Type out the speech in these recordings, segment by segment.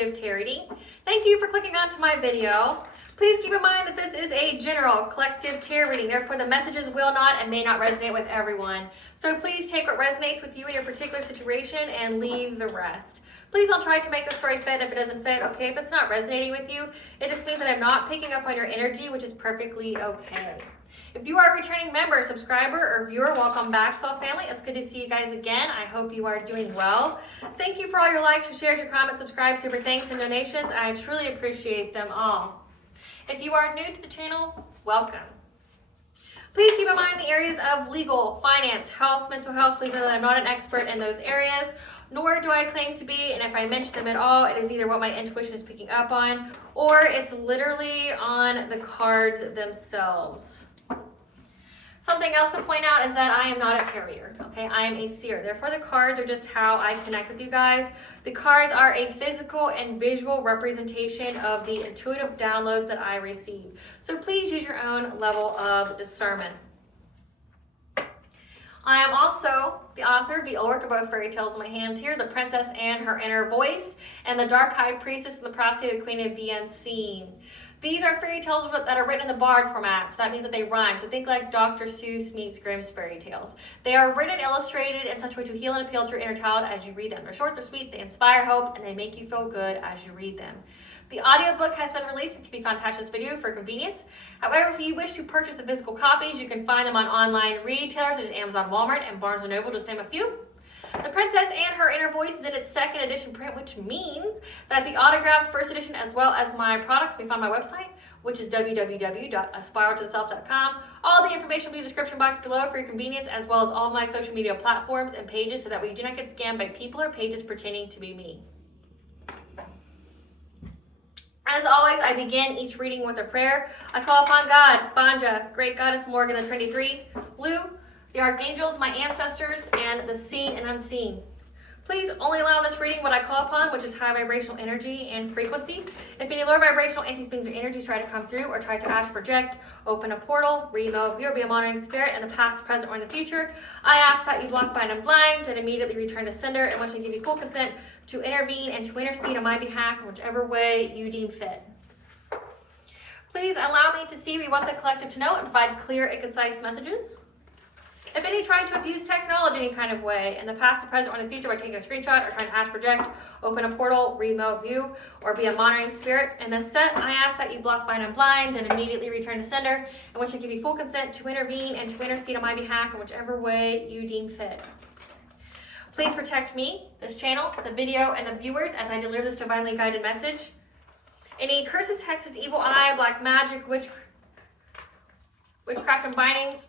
Collective Tarotreading. Thank you for clicking onto my video. Please keep in mind that this is a general collective tarot reading, therefore the messages will not and may not resonate with everyone. So please take what resonates with you in your particular situation and leave the rest. Please don't try to make the story fit if it doesn't fit, okay? If it's not resonating with you, it just means that I'm not picking up on your energy, which is perfectly okay. If you are a returning member, subscriber, or viewer, welcome back, Soul Family. It's good to see you guys again. I hope you are doing well. Thank you for all your likes, your shares, your comments, subscribes, super thanks, and donations. I truly appreciate them all. If you are new to the channel, welcome. Please keep in mind the areas of legal, finance, health, mental health. Please know that I'm not an expert in those areas, nor do I claim to be, and if I mention them at all, it is either what my intuition is picking up on, or it's literally on the cards themselves. Something else to point out is that I am not a tarot reader, okay? I am a seer. Therefore, the cards are just how I connect with you guys. The cards are a physical and visual representation of the intuitive downloads that I receive. So please use your own level of discernment. I am also the author of the Oracle of both fairy tales in my hands here, The Princess and Her Inner Voice, and The Dark High Priestess and the Prophecy of the Queen of the Unseen. These are fairy tales that are written in the bard format, so that means that they rhyme. So think like Dr. Seuss meets Grimm's fairy tales. They are written, illustrated in such a way to heal and appeal to your inner child as you read them. They're short, they're sweet, they inspire hope, and they make you feel good as you read them. The audiobook has been released and can be found attached to this video for convenience. However, if you wish to purchase the physical copies, you can find them on online retailers such as Amazon, Walmart, and Barnes & Noble, just to name a few. The Princess and Her Inner Voice is in its second edition print, which means that the autographed first edition as well as my products can be found on my website, which is www.aspiraltotheself.com. All the information will be in the description box below for your convenience, as well as all of my social media platforms and pages, so that way you do not get scammed by people or pages pretending to be me. As always, I begin each reading with a prayer. I call upon God, Banja, Great Goddess Morgan, the Trinity Three, Blue, the Archangels, my ancestors, and the seen and unseen. Please only allow in this reading what I call upon, which is high vibrational energy and frequency. If any lower vibrational entities, beings, or energies try to come through or try to astral project, open a portal, remote, or be a monitoring spirit in the past, present, or in the future, I ask that you block, bind, and blind and immediately return to sender, and once you give you full consent to intervene and to intercede on my behalf in whichever way you deem fit. Please allow me to see what you want the collective to know and provide clear and concise messages. If any try to abuse technology in any kind of way, in the past, the present, or in the future, by taking a screenshot or trying to astral project, open a portal, remote view, or be a monitoring spirit in this set, I ask that you block, bind, and blind and immediately return to sender, and once you give you full consent to intervene and to intercede on my behalf in whichever way you deem fit. Please protect me, this channel, the video, and the viewers as I deliver this divinely guided message. Any curses, hexes, evil eye, black magic, witchcraft, and bindings,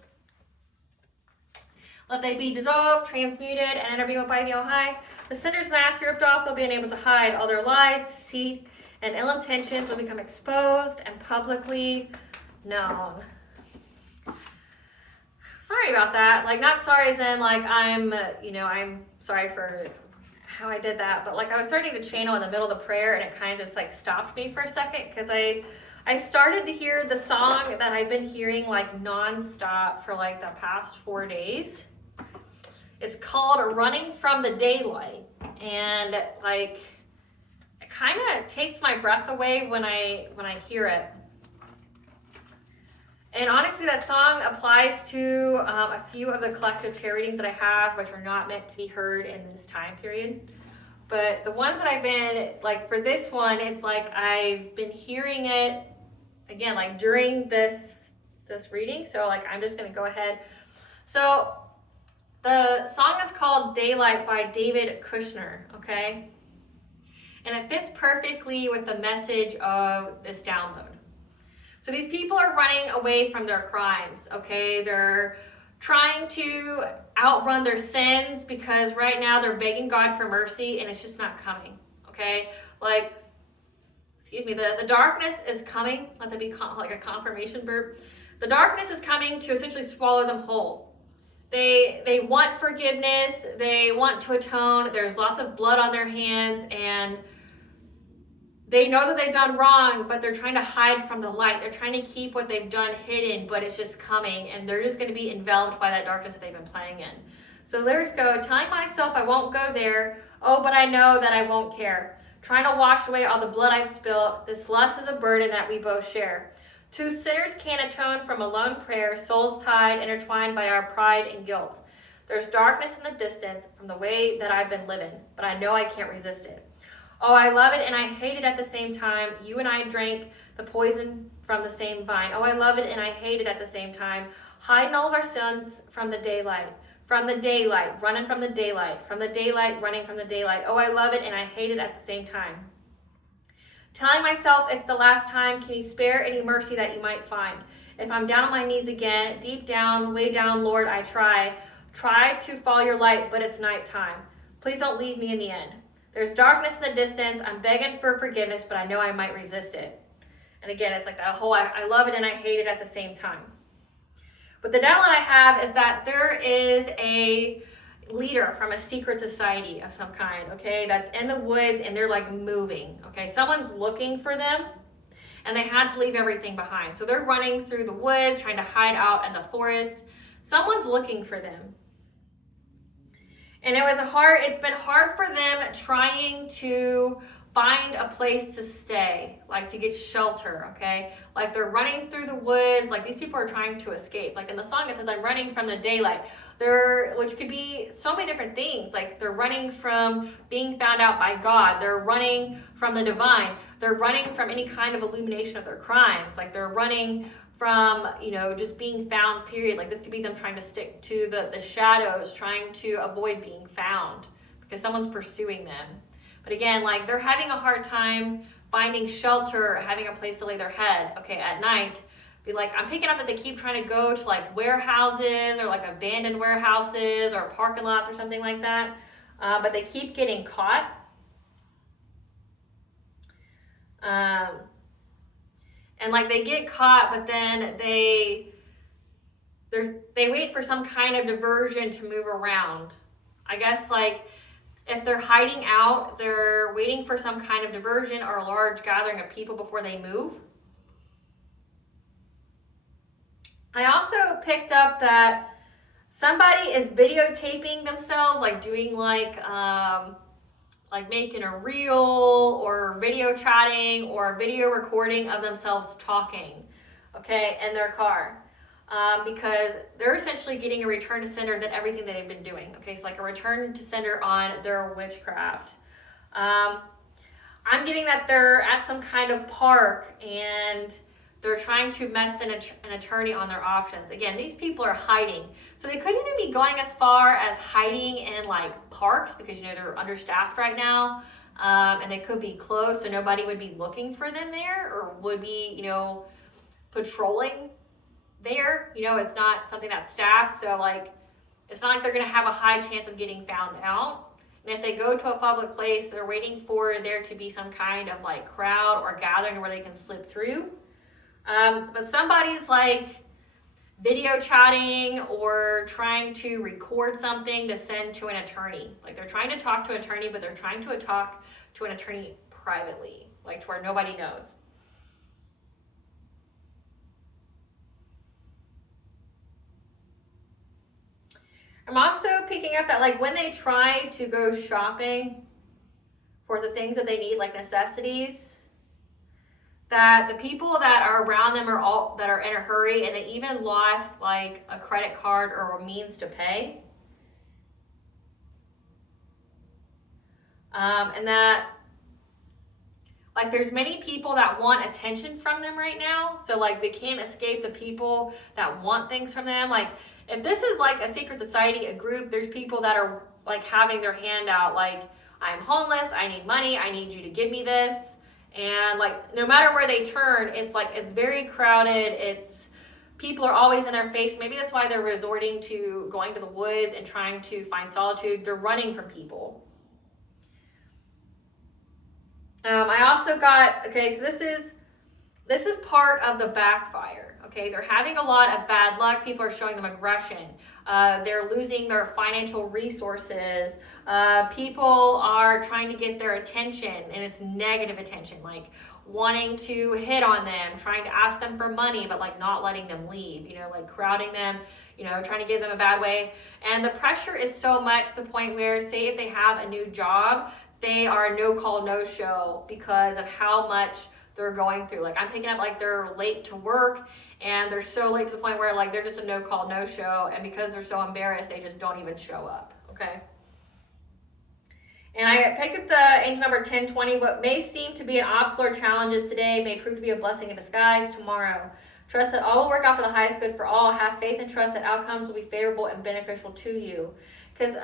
let they be dissolved, transmuted, and intervened by the All-High. The sinner's mask ripped off, they'll be unable to hide. All their lies, deceit, and ill intentions will become exposed and publicly known. Sorry about that. Like, not sorry as in, like, I'm sorry for how I did that. But, like, I was starting the channel in the middle of the prayer, and it kind of just, like, stopped me for a second. Because I started to hear the song that I've been hearing, like, nonstop for, like, the past 4 days. It's called Running from the Daylight, and like it kind of takes my breath away when I hear it. And honestly, that song applies to a few of the collective tarot readings that I have, which are not meant to be heard in this time period. But the ones that I've been, like for this one, it's like I've been hearing it again, like during this reading. So like I'm just gonna go ahead. So the song is called Daylight by David Kushner, okay? And it fits perfectly with the message of this download. So these people are running away from their crimes, okay? They're trying to outrun their sins because right now they're begging God for mercy and it's just not coming, okay? Like, excuse me, the darkness is coming. Let that be like a confirmation burp. The darkness is coming to essentially swallow them whole. They want forgiveness, they want to atone, there's lots of blood on their hands, and they know that they've done wrong, but they're trying to hide from the light. They're trying to keep what they've done hidden, but it's just coming, and they're just going to be enveloped by that darkness that they've been playing in. So the lyrics go, telling myself I won't go there, oh, but I know that I won't care. trying to wash away all the blood I've spilled. This lust is a burden that we both share. Two sinners can't atone from a lone prayer, souls tied, intertwined by our pride and guilt. There's darkness in the distance from the way that I've been living, but I know I can't resist it. Oh, I love it and I hate it at the same time. You and I drank the poison from the same vine. Oh, I love it and I hate it at the same time. Hiding all of our sins from the daylight, running from the daylight, running from the daylight. Oh, I love it and I hate it at the same time. Telling myself it's the last time, can you spare any mercy that you might find? If I'm down on my knees again, deep down, way down, Lord, I try to follow your light, but it's nighttime. Please don't leave me in the end. There's darkness in the distance. I'm begging for forgiveness, but I know I might resist it. And again, it's like that whole I love it and I hate it at the same time. But the download I have is that there is a leader from a secret society of some kind, okay, that's in the woods and they're like moving, okay? Someone's looking for them and they had to leave everything behind. So they're running through the woods, trying to hide out in the forest. Someone's looking for them. And it's been hard for them trying to find a place to stay, like to get shelter, okay? Like they're running through the woods, like these people are trying to escape. Like in the song it says, I'm running from the daylight. Which could be so many different things. Like they're running from being found out by God. They're running from the divine. They're running from any kind of illumination of their crimes. Like they're running from, just being found, period. Like this could be them trying to stick to the shadows, trying to avoid being found because someone's pursuing them. But again, like they're having a hard time finding shelter, having a place to lay their head, okay, at night. Be like, I'm picking up that they keep trying to go to like warehouses or like abandoned warehouses or parking lots or something like that. But they keep getting caught. And like they get caught, but then they wait for some kind of diversion to move around. I guess like if they're hiding out, they're waiting for some kind of diversion or a large gathering of people before they move. I also picked up that somebody is videotaping themselves, like doing like making a reel or video chatting or video recording of themselves talking, okay, in their car. Because they're essentially getting a return to sender than everything that they've been doing. Okay, so like a return to sender on their witchcraft. I'm getting that they're at some kind of park and they're trying to mess an attorney on their options. Again, these people are hiding. So they couldn't even be going as far as hiding in like parks because, they're understaffed right now. And they could be closed so nobody would be looking for them there or would be, patrolling there. It's not something that's staffed. So like, it's not like they're going to have a high chance of getting found out. And if they go to a public place, they're waiting for there to be some kind of like crowd or gathering where they can slip through. But somebody's like video chatting or trying to record something to send to an attorney. Like they're trying to talk to an attorney, but they're trying to talk to an attorney privately, like to where nobody knows. I'm also picking up that like when they try to go shopping for the things that they need, like necessities, that the people that are around them that are in a hurry and they even lost like a credit card or a means to pay. And that like there's many people that want attention from them right now. So like they can't escape the people that want things from them. Like if this is like a secret society, a group, there's people that are like having their hand out like, I'm homeless, I need money, I need you to give me this. And like no matter where they turn, it's like it's very crowded. People are always in their face. Maybe that's why they're resorting to going to the woods and trying to find solitude. They're running from people. I also got, okay, so this is part of the backfire. Okay, they're having a lot of bad luck. People are showing them aggression. They're losing their financial resources. People are trying to get their attention, and it's negative attention, like wanting to hit on them, trying to ask them for money, but like not letting them leave, like crowding them, trying to give them a bad way. And the pressure is so much to the point where, say if they have a new job, they are no call, no show because of how much they're going through. Like I'm picking up like they're late to work and they're so late to the point where like they're just a no call, no show. And because they're so embarrassed, they just don't even show up, okay? And I picked up the angel number 1020. What may seem to be an obstacle or challenges today may prove to be a blessing in disguise tomorrow. Trust that all will work out for the highest good for all. Have faith and trust that outcomes will be favorable and beneficial to you. Because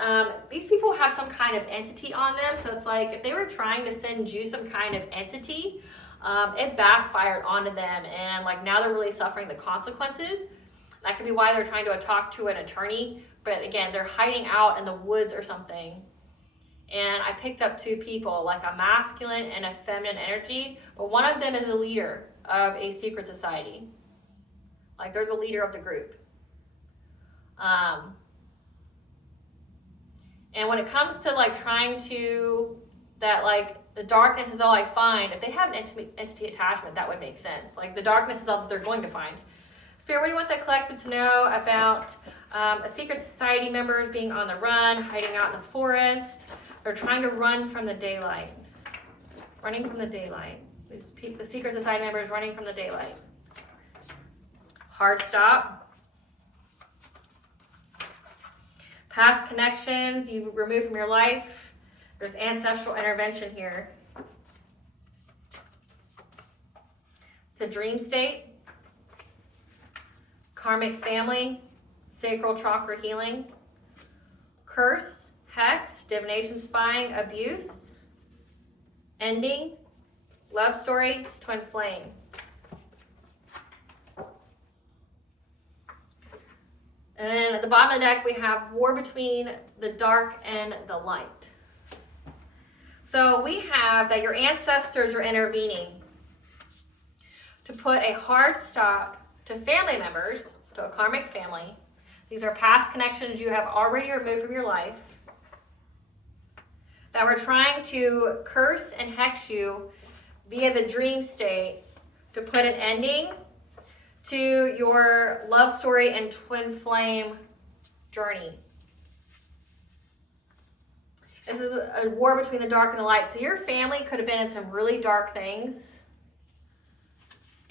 these people have some kind of entity on them. So it's like if they were trying to send you some kind of entity, it backfired onto them. And like now they're really suffering the consequences. That could be why they're trying to talk to an attorney. But again, they're hiding out in the woods or something. And I picked up two people, like a masculine and a feminine energy. But one of them is a leader of a secret society. Like they're the leader of the group. And when it comes to like trying to, that like the darkness is all I find, if they have an entity attachment, that would make sense. Like the darkness is all that they're going to find. Spirit, what do you want the collective to know about a secret society members being on the run, hiding out in the forest? They're trying to run from the daylight. Running from the daylight. These people, the secret society members running from the daylight. Hard stop. Past connections you remove from your life. There's ancestral intervention here. The dream state. Karmic family. Sacral chakra healing. Curse. Hex. Divination spying. Abuse. Ending. Love story. Twin flame. And then at the bottom of the deck, we have war between the dark and the light. So we have that your ancestors are intervening to put a hard stop to family members, to a karmic family. These are past connections you have already removed from your life that were trying to curse and hex you via the dream state to put an ending to your love story and twin flame journey. This is a war between the dark and the light. So your family could have been in some really dark things.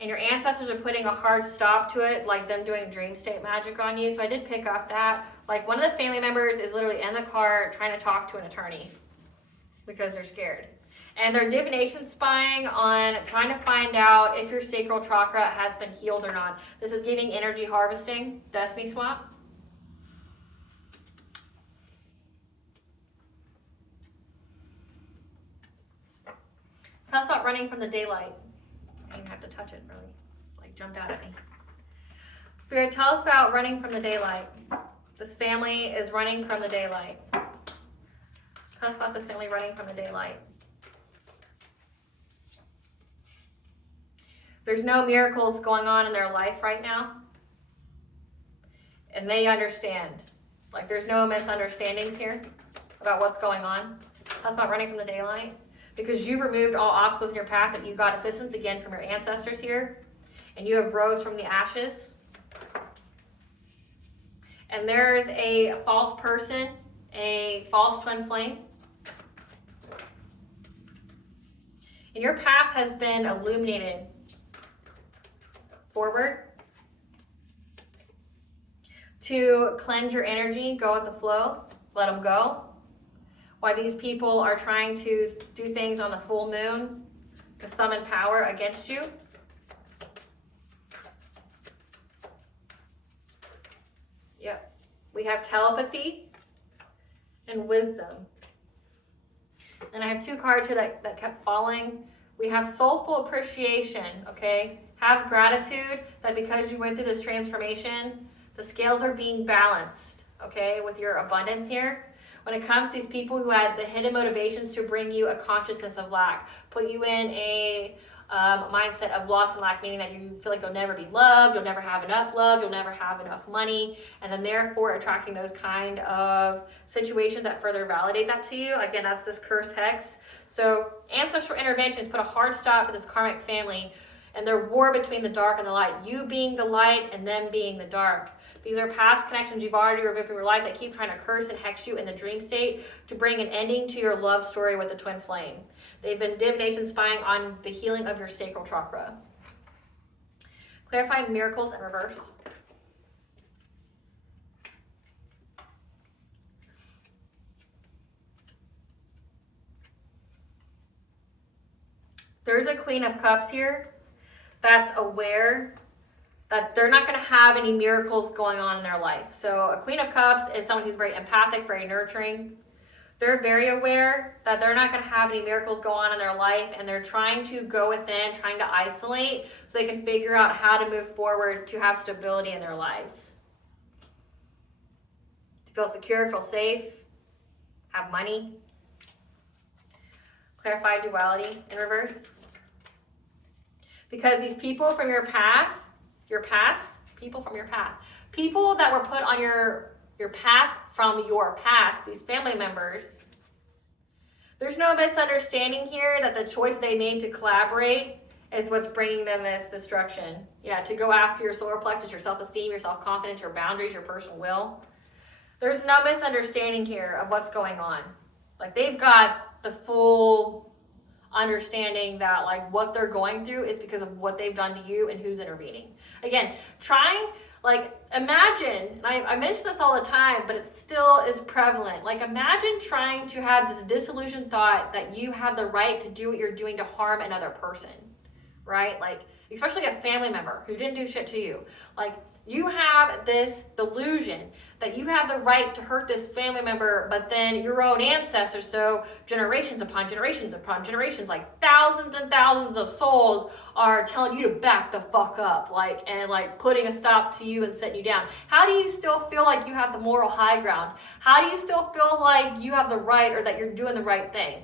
And your ancestors are putting a hard stop to it, like them doing dream state magic on you. So I did pick up that. Like one of the family members is literally in the car trying to talk to an attorney because they're scared. And they're divination spying on trying to find out if your sacral chakra has been healed or not. This is giving energy harvesting, destiny swap. Tell us about running from the daylight. I didn't even have to touch it, really. Like jumped out at me. Spirit, tell us about running from the daylight. This family is running from the daylight. Tell us about this family running from the daylight. There's no miracles going on in their life right now. And they understand. Like there's no misunderstandings here about what's going on. Tell us about running from the daylight. Because you've removed all obstacles in your path, that you got assistance again from your ancestors here. And you have rose from the ashes. And there's a false person, a false twin flame. And your path has been illuminated forward to cleanse your energy, go with the flow, let them go. Why these people are trying to do things on the full moon to summon power against you. Yep. We have telepathy and wisdom. And I have two cards here that kept falling. We have soulful appreciation, okay? Have gratitude that because you went through this transformation, the scales are being balanced, okay, with your abundance here. When it comes to these people who had the hidden motivations to bring you a consciousness of lack, put you in a mindset of loss and lack, meaning that you feel like you'll never be loved, you'll never have enough love, you'll never have enough money, and then therefore attracting those kind of situations that further validate that to you. Again, that's this curse hex. So ancestral interventions put a hard stop to this karmic family and their war between the dark and the light. You being the light and them being the dark. These are past connections you've already removed from your life that keep trying to curse and hex you in the dream state to bring an ending to your love story with the twin flame. They've been divination spying on the healing of your sacral chakra. Clarify miracles in reverse. There's a Queen of Cups here that's aware that they're not going to have any miracles going on in their life. So a Queen of Cups is someone who's very empathic, very nurturing. They're very aware that they're not going to have any miracles go on in their life, and they're trying to go within, trying to isolate so they can figure out how to move forward to have stability in their lives. To feel secure, feel safe, have money. Clarify duality in reverse. Because these people from your past, people that were put on your path from your past, these family members, there's no misunderstanding here that the choice they made to collaborate is what's bringing them this destruction. Yeah, to go after your solar plexus, your self-esteem, your self-confidence, your boundaries, your personal will. There's no misunderstanding here of what's going on. Like, they've got the full understanding that like what they're going through is because of what they've done to you and who's intervening. Again, trying, like, imagine, and I mention this all the time, but it still is prevalent. Like, imagine trying to have this disillusioned thought that you have the right to do what you're doing to harm another person, right? Like, especially a family member who didn't do shit to you. Like, you have this delusion that you have the right to hurt this family member, but then your own ancestors, so generations upon generations upon generations, like thousands and thousands of souls are telling you to back the fuck up, like, and like putting a stop to you and setting you down. How do you still feel like you have the moral high ground? How do you still feel like you have the right or that you're doing the right thing?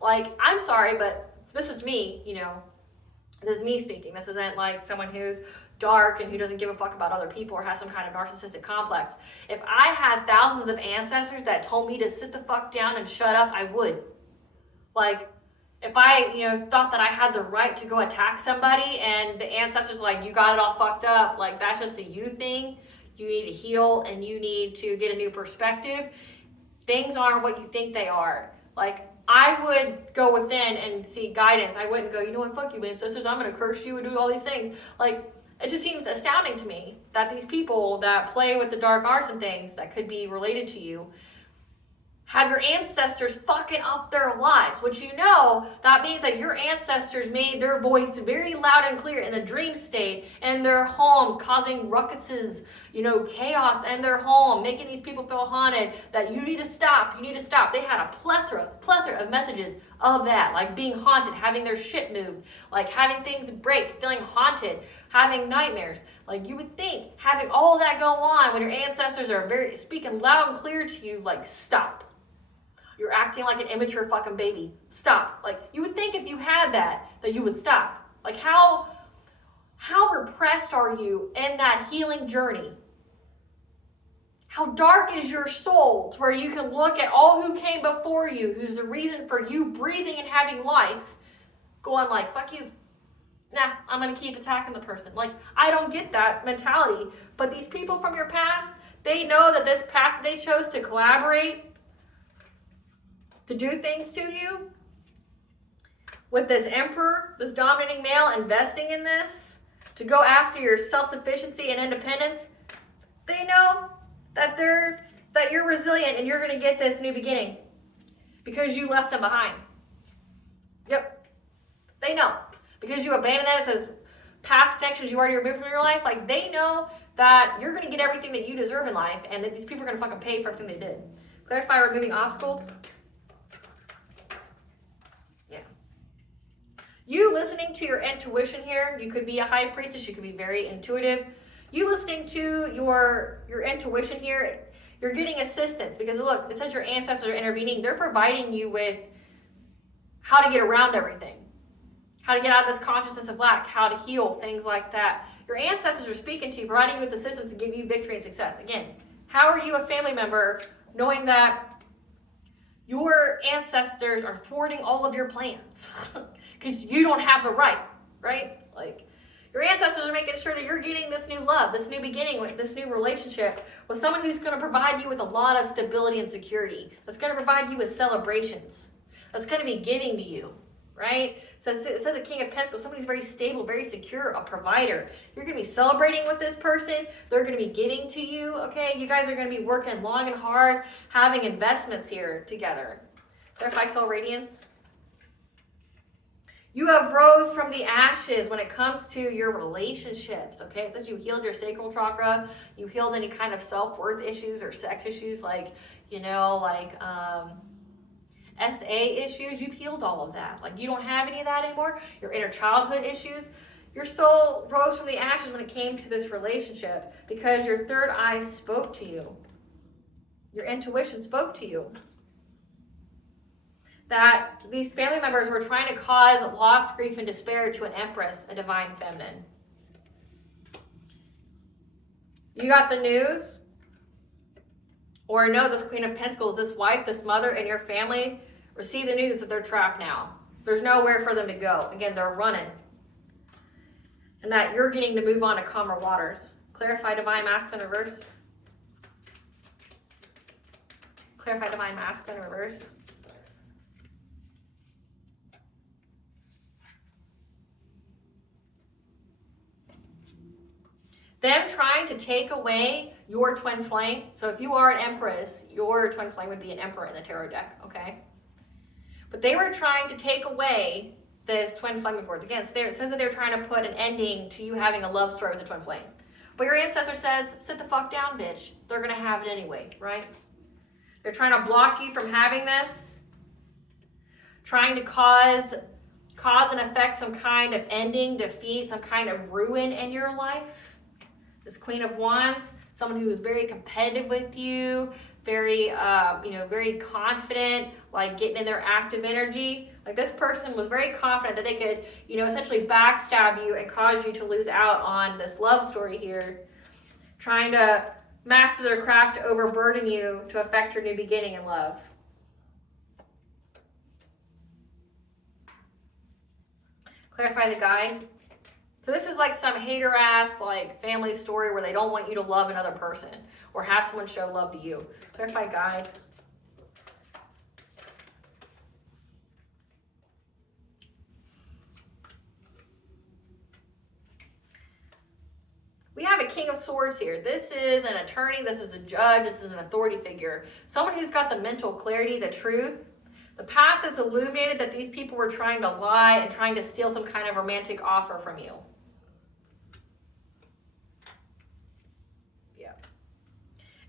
Like, I'm sorry, but this is me, you know, this is me speaking. This isn't like someone who's dark and who doesn't give a fuck about other people or has some kind of narcissistic complex. If I had thousands of ancestors that told me to sit the fuck down and shut up, I would. Like, if I, you know, thought that I had the right to go attack somebody and the ancestors were like, you got it all fucked up, like, that's just a you thing. You need to heal and you need to get a new perspective. Things aren't what you think they are. Like, I would go within and seek guidance. I wouldn't go, you know what, fuck you, ancestors, I'm going to curse you and do all these things. Like, it just seems astounding to me that these people that play with the dark arts and things that could be related to you have your ancestors fucking up their lives, which, you know, that means that your ancestors made their voice very loud and clear in the dream state in their homes, causing ruckuses, you know, chaos in their home, making these people feel haunted, that you need to stop, you need to stop. They had a plethora of messages of that, like being haunted, having their shit moved, like having things break, feeling haunted, having nightmares. Like, you would think having all that go on when your ancestors are very speaking loud and clear to you, like, stop. You're acting like an immature fucking baby. Stop. Like, you would think if you had that you would stop. Like, how repressed are you in that healing journey? How dark is your soul to where you can look at all who came before you, who's the reason for you breathing and having life, going like, fuck you. Nah, I'm going to keep attacking the person. Like, I don't get that mentality. But these people from your past, they know that this path they chose to collaborate, to do things to you, with this emperor, this dominating male investing in this, to go after your self-sufficiency and independence, they know that you're resilient and you're going to get this new beginning because you left them behind. Yep. They know. Because you abandoned that, it says past connections you already removed from your life, like, they know that you're going to get everything that you deserve in life and that these people are going to fucking pay for everything they did. Clarify removing obstacles. You listening to your intuition here, you could be a high priestess, you could be very intuitive. You listening to your intuition here, you're getting assistance because look, it says your ancestors are intervening. They're providing you with how to get around everything, how to get out of this consciousness of lack, how to heal, things like that. Your ancestors are speaking to you, providing you with assistance to give you victory and success. Again, how are you a family member knowing that your ancestors are thwarting all of your plans? Because you don't have the right? Like, Your ancestors are making sure that you're getting this new love, this new beginning, this new relationship with someone who's going to provide you with a lot of stability and security. That's going to provide you with celebrations. That's going to be giving to you, right? So it says a King of Pentacles, somebody who's very stable, very secure, a provider. You're going to be celebrating with this person. They're going to be giving to you, okay? You guys are going to be working long and hard, having investments here together. Clarify soul radiance. You have rose from the ashes when it comes to your relationships, okay? It says you healed your sacral chakra. You healed any kind of self-worth issues or sex issues like, SA issues. You've healed all of that. Like, you don't have any of that anymore. Your inner childhood issues. Your soul rose from the ashes when it came to this relationship because your third eye spoke to you. Your intuition spoke to you. That these family members were trying to cause loss, grief, and despair to an empress, a divine feminine. You got the news? Or no, this Queen of Pentacles, this wife, this mother, and your family receive the news that they're trapped now. There's nowhere for them to go. Again, they're running. And that you're getting to move on to calmer waters. Clarify divine masculine reverse. Clarify divine masculine reverse. Them trying to take away your twin flame. So if you are an empress, your twin flame would be an emperor in the tarot deck, okay? But they were trying to take away this twin flame of yours. Again, it says that they're trying to put an ending to you having a love story with a twin flame. But your ancestor says, sit the fuck down, bitch. They're going to have it anyway, right? They're trying to block you from having this. Trying to cause and affect some kind of ending, defeat, some kind of ruin in your life. This Queen of Wands, someone who is very competitive with you, very, very confident, like getting in their active energy. Like this person was very confident that they could, essentially backstab you and cause you to lose out on this love story here. Trying to master their craft to overburden you to affect your new beginning in love. Clarify the guide. So this is like some hater-ass like family story where they don't want you to love another person or have someone show love to you. Clarify guide. We have a King of Swords here. This is an attorney, this is a judge, this is an authority figure. Someone who's got the mental clarity, the truth. The path is illuminated that these people were trying to lie and trying to steal some kind of romantic offer from you.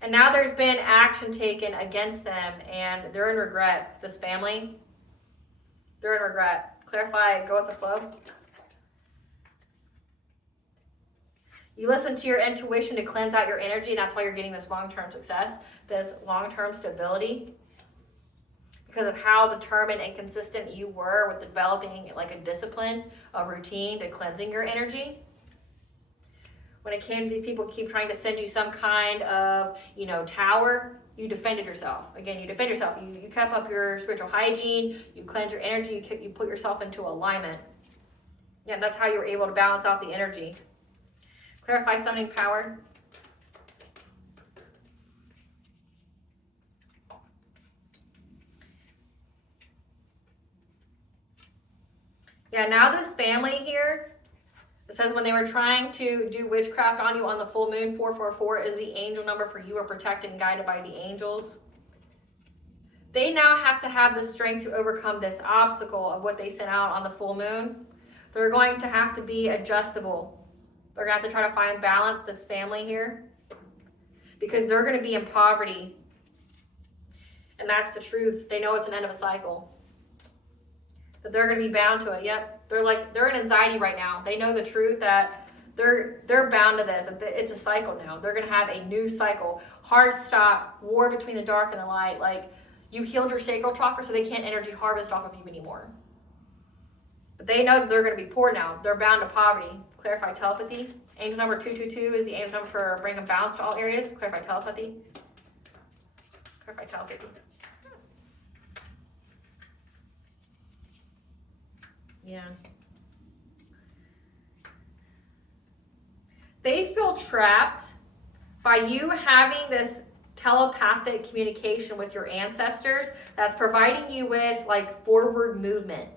And now there's been action taken against them and they're in regret. This family, they're in regret. Clarify, go with the flow. You listen to your intuition to cleanse out your energy, and that's why you're getting this long-term success, this long-term stability. Because of how determined and consistent you were with developing like a discipline, a routine to cleansing your energy. When it came to these people keep trying to send you some kind of, tower, you defended yourself. Again, you defend yourself. You kept up your spiritual hygiene. You cleanse your energy. You put yourself into alignment. Yeah, that's how you were able to balance out the energy. Clarify summoning power. Yeah, now this family here, it says when they were trying to do witchcraft on you on the full moon, 444 is the angel number for you are protected and guided by the angels. They now have to have the strength to overcome this obstacle of what they sent out on the full moon. They're going to have to be adjustable. They're going to have to try to find balance, this family here, because they're going to be in poverty. And that's the truth. They know it's an end of a cycle. That they're going to be bound to it. Yep. They're in anxiety right now. They know the truth that they're bound to this. It's a cycle now. They're going to have a new cycle. Hard stop, war between the dark and the light. Like, you healed your sacral chakra, so they can't energy harvest off of you anymore. But they know that they're going to be poor now. They're bound to poverty. Clarify telepathy. Angel number 222 is the angel number for bringing balance to all areas. Clarify telepathy. Clarify telepathy. Yeah. They feel trapped by you having this telepathic communication with your ancestors that's providing you with like forward movement.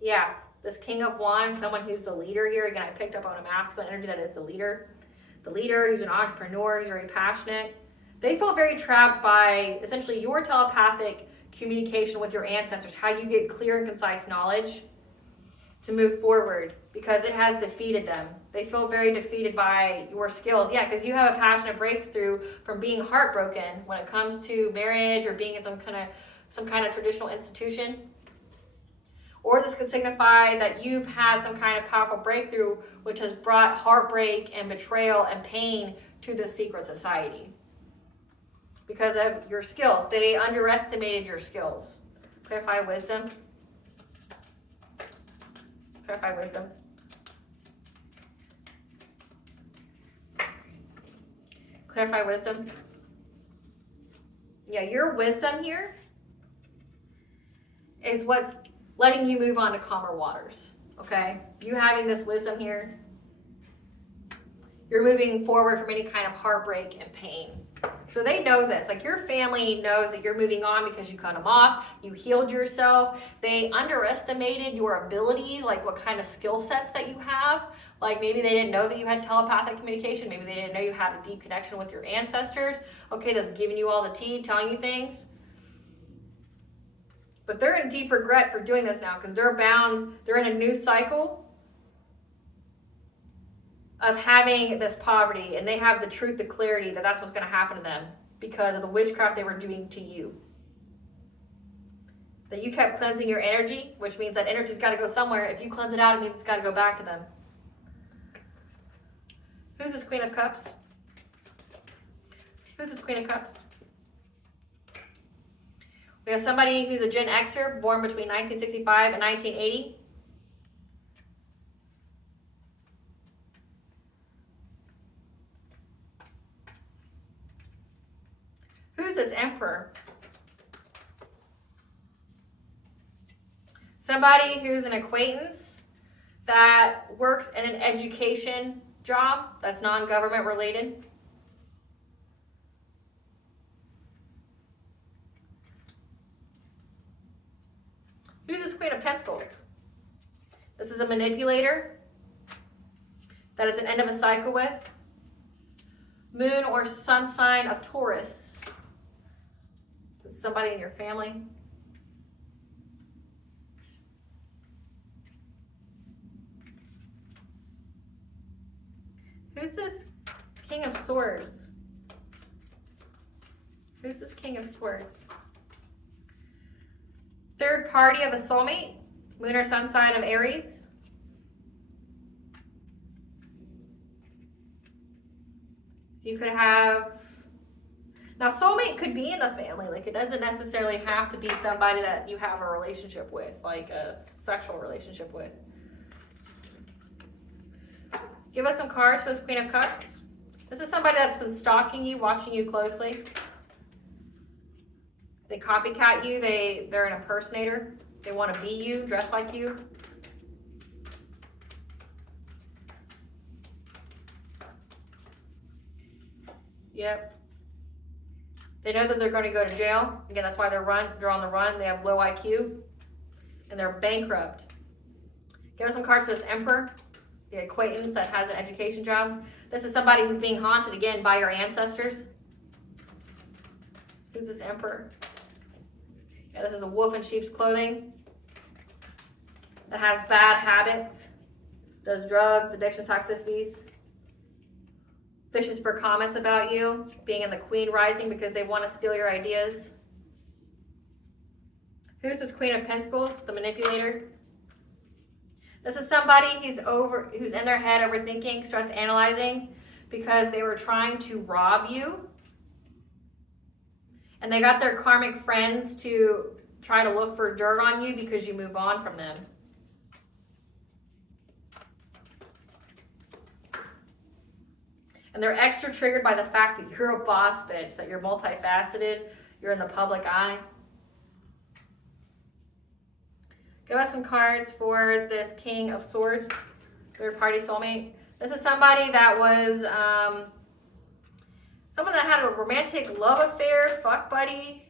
Yeah, this King of Wands, someone who's the leader here. Again, I picked up on a masculine energy that is the leader. The leader who's an entrepreneur, who's very passionate. They feel very trapped by essentially your telepathic communication with your ancestors, how you get clear and concise knowledge to move forward, because it has defeated them. They feel very defeated by your skills. Yeah, because you have a passionate breakthrough from being heartbroken when it comes to marriage or being in some kind of traditional institution. Or this could signify that you've had some kind of powerful breakthrough which has brought heartbreak and betrayal and pain to the secret society. Because of your skills. They underestimated your skills. Clarify wisdom. Clarify wisdom. Clarify wisdom. Yeah, your wisdom here is what's letting you move on to calmer waters. Okay? You having this wisdom here, you're moving forward from any kind of heartbreak and pain. So they know this. Like, your family knows that you're moving on because you cut them off. You healed yourself. They underestimated your abilities, like what kind of skill sets that you have. Like, maybe they didn't know that you had telepathic communication. Maybe they didn't know you had a deep connection with your ancestors. Okay, that's giving you all the tea, telling you things. But they're in deep regret for doing this now because they're bound. They're in a new cycle of having this poverty, and they have the truth, the clarity that that's what's going to happen to them because of the witchcraft they were doing to you. That you kept cleansing your energy, which means that energy's got to go somewhere. If you cleanse it out, it means it's got to go back to them. Who's this Queen of Cups? Who's this Queen of Cups? We have somebody who's a Gen Xer, born between 1965 and 1980. Who's this Emperor? Somebody who's an acquaintance that works in an education job that's non-government related. Who's this Queen of Pentacles? This is a manipulator that is an end of a cycle with. Moon or sun sign of Taurus. This is somebody in your family. Who's this King of Swords? Who's this King of Swords? Third party of a soulmate. Moon or sun sign of Aries. You could have, now soulmate could be in the family, like it doesn't necessarily have to be somebody that you have a relationship with, like a sexual relationship with. Give us some cards for this Queen of Cups. This is somebody that's been stalking you, watching you closely. They copycat you, they're an impersonator. They want to be you, dress like you. Yep. They know that they're going to go to jail. Again, that's why they're on the run. They have low IQ. And they're bankrupt. Give us some cards for this Emperor. The acquaintance that has an education job. This is somebody who's being haunted, again, by your ancestors. Who's this Emperor? Yeah, this is a wolf in sheep's clothing. That has bad habits. Does drugs, addictions, toxicities. Fishes for comments about you, being in the Queen rising because they want to steal your ideas. Who's this Queen of Pentacles, the manipulator? This is somebody who's in their head overthinking, stress analyzing, because they were trying to rob you. And they got their karmic friends to try to look for dirt on you because you move on from them. And they're extra triggered by the fact that you're a boss bitch, that you're multifaceted, you're in the public eye. Give us some cards for this King of Swords, third party soulmate. This is somebody that was someone that had a romantic love affair, fuck buddy,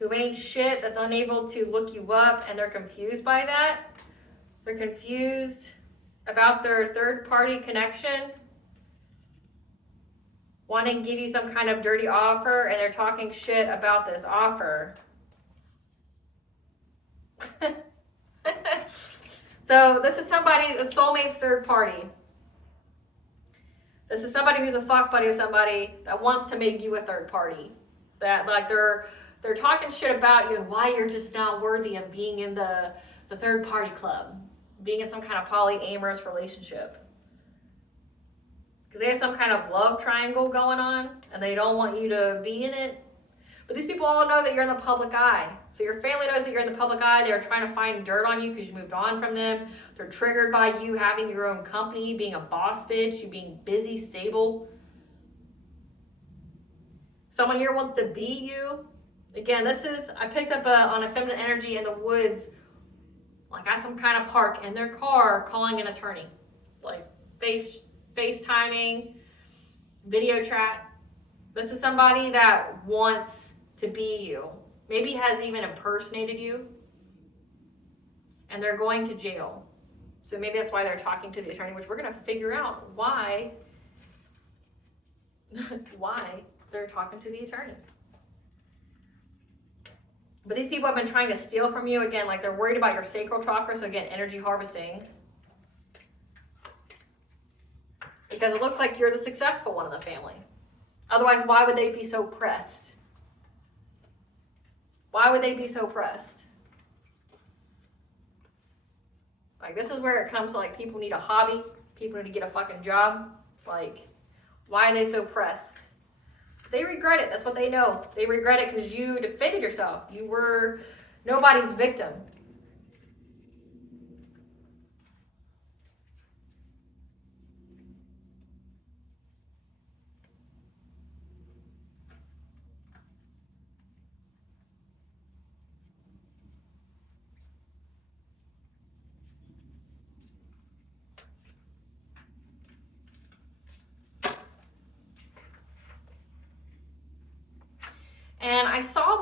who ain't shit, that's unable to look you up, and they're confused by that. They're confused about their third party connection, wanting to give you some kind of dirty offer, and they're talking shit about this offer. So this is somebody, the soulmate's third party. This is somebody who's a fuck buddy of somebody that wants to make you a third party. That like they're talking shit about you and why you're just not worthy of being in the third party club, being in some kind of polyamorous relationship. Because they have some kind of love triangle going on and they don't want you to be in it. But these people all know that you're in the public eye. So your family knows that you're in the public eye. They're trying to find dirt on you because you moved on from them. They're triggered by you having your own company, being a boss bitch, you being busy, stable. Someone here wants to be you. Again, this is, I picked up on a feminine energy in the woods, like at some kind of park, in their car, calling an attorney. Like FaceTiming, video chat. This is somebody that wants to be you. Maybe has even impersonated you. And they're going to jail. So maybe that's why they're talking to the attorney, which we're going to figure out why they're talking to the attorney. But these people have been trying to steal from you. Again, like they're worried about your sacral chakra. So again, energy harvesting. Because it looks like you're the successful one in the family. Otherwise, why would they be so pressed? Why would they be so pressed? Like, this is where it comes to, like, people need a hobby. People need to get a fucking job. Like, why are they so pressed? They regret it. That's what they know. They regret it because you defended yourself. You were nobody's victim. And I saw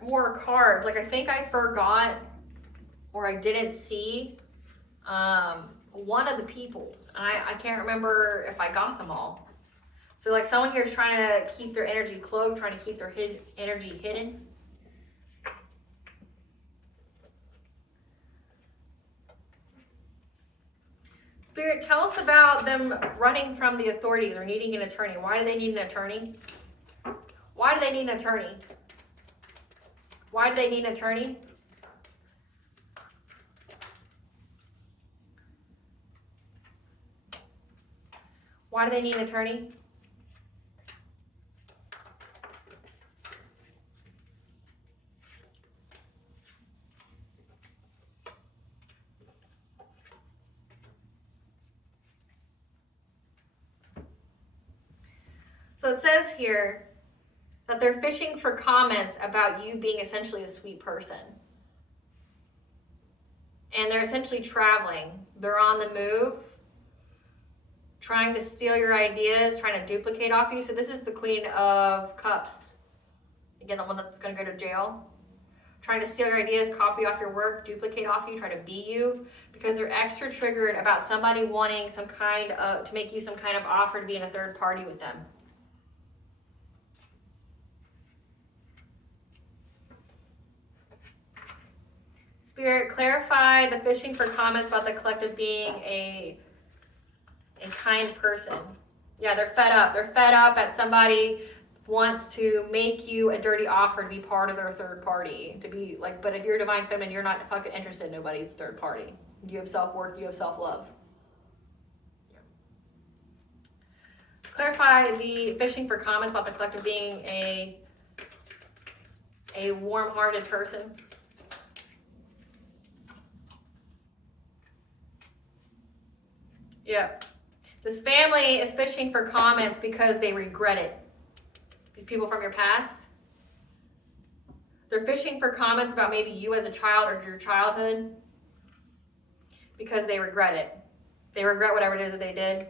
more cards. Like I think I forgot or I didn't see one of the people. I can't remember if I got them all. So like someone here is trying to keep their energy cloaked, trying to keep their energy hidden. Spirit, tell us about them running from the authorities or needing an attorney. Why do they need an attorney? Why do they need an attorney? Why do they need an attorney? Why do they need an attorney? So it says here that they're fishing for comments about you being essentially a sweet person. And they're essentially traveling. They're on the move, trying to steal your ideas, trying to duplicate off you. So this is the Queen of Cups. Again, the one that's going to go to jail. Trying to steal your ideas, copy off your work, duplicate off you, try to be you. Because they're extra triggered about somebody wanting some kind of, to make you some kind of offer to be in a third party with them. Spirit, clarify the fishing for comments about the collective being a kind person. Yeah, they're fed up. They're fed up that somebody wants to make you a dirty offer to be part of their third party. To be like, but if you're divine feminine, you're not fucking interested in nobody's third party. You have self-worth, you have self-love. Yeah. Clarify the fishing for comments about the collective being a warm-hearted person. Yeah. This family is fishing for comments because they regret it. These people from your past. They're fishing for comments about maybe you as a child or your childhood because they regret it. They regret whatever it is that they did.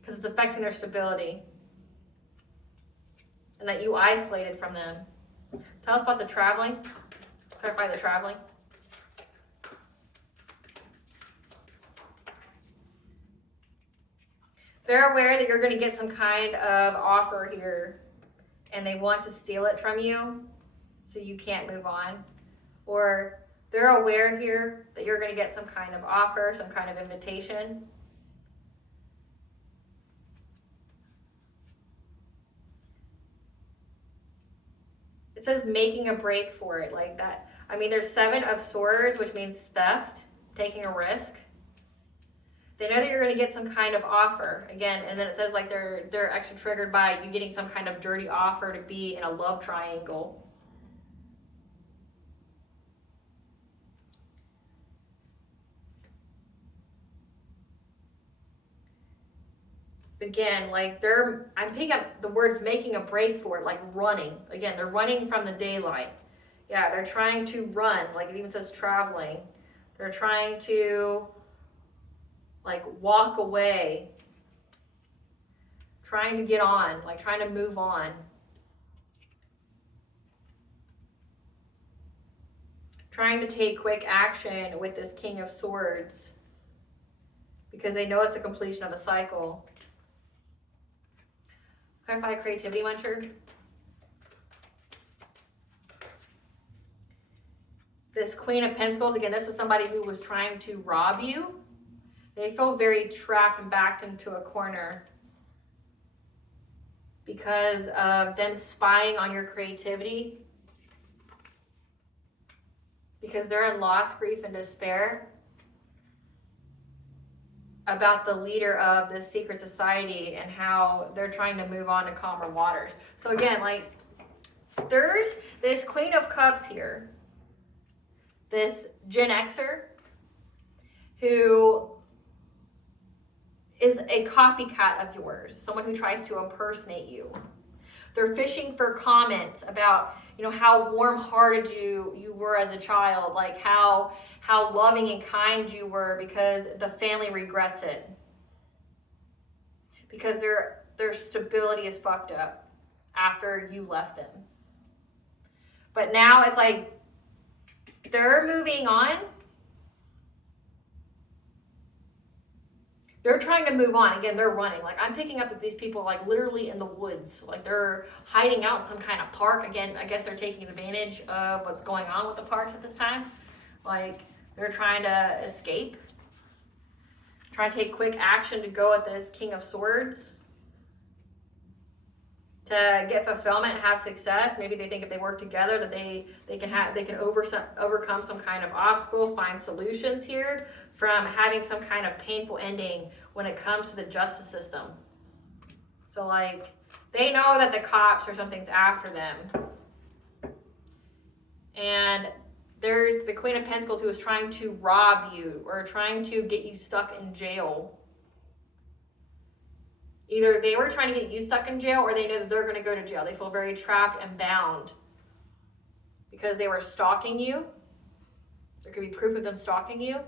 Because it's affecting their stability. And that you isolated from them. Tell us about the traveling. Clarify the traveling. They're aware that you're going to get some kind of offer here. And they want to steal it from you so you can't move on. Or they're aware here that you're going to get some kind of offer, some kind of invitation. It says making a break for it, like that. I mean, there's 7 of Swords, which means theft, taking a risk. They know that you're going to get some kind of offer, again, and then it says like they're extra triggered by you getting some kind of dirty offer to be in a love triangle. Again, like I'm picking up the words making a break for it, like running. Again, they're running from the daylight. Yeah, they're trying to run, like it even says traveling. They're trying to like walk away, trying to get on, like trying to move on. Trying to take quick action with this King of Swords because they know it's a completion of a cycle. Clarify creativity muncher. This Queen of Pentacles, again, this was somebody who was trying to rob you. They feel very trapped and backed into a corner because of them spying on your creativity. Because they're in loss, grief, and despair about the leader of this secret society and how they're trying to move on to calmer waters. So again, like, there's this Queen of Cups here, this Gen Xer, who is a copycat of yours, someone who tries to impersonate you. They're fishing for comments about, you know, how warm-hearted you were as a child, like how loving and kind you were because the family regrets it. Because their stability is fucked up after you left them. But now it's like they're moving on. They're trying to move on. Again, they're running. Like, I'm picking up that these people are like literally in the woods. Like, they're hiding out in some kind of park. Again, I guess they're taking advantage of what's going on with the parks at this time. Like, they're trying to escape. Trying to take quick action to go at this King of Swords. To get fulfillment, have success. Maybe they think if they work together that they can overcome some kind of obstacle, find solutions here from having some kind of painful ending when it comes to the justice system. So like, they know that the cops or something's after them. And there's the Queen of Pentacles who is trying to rob you or trying to get you stuck in jail. Either they were trying to get you stuck in jail or they know that they're going to go to jail. They feel very trapped and bound because they were stalking you. There could be proof of them stalking you.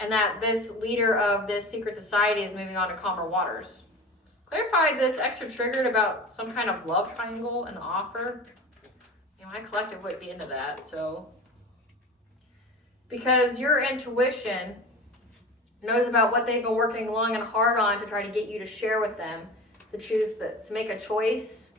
And that this leader of this secret society is moving on to calmer waters. Clarify this extra triggered about some kind of love triangle and offer. You know, my collective would be into that, so. Because your intuition knows about what they've been working long and hard on to try to get you to share with them, to choose, to make a choice,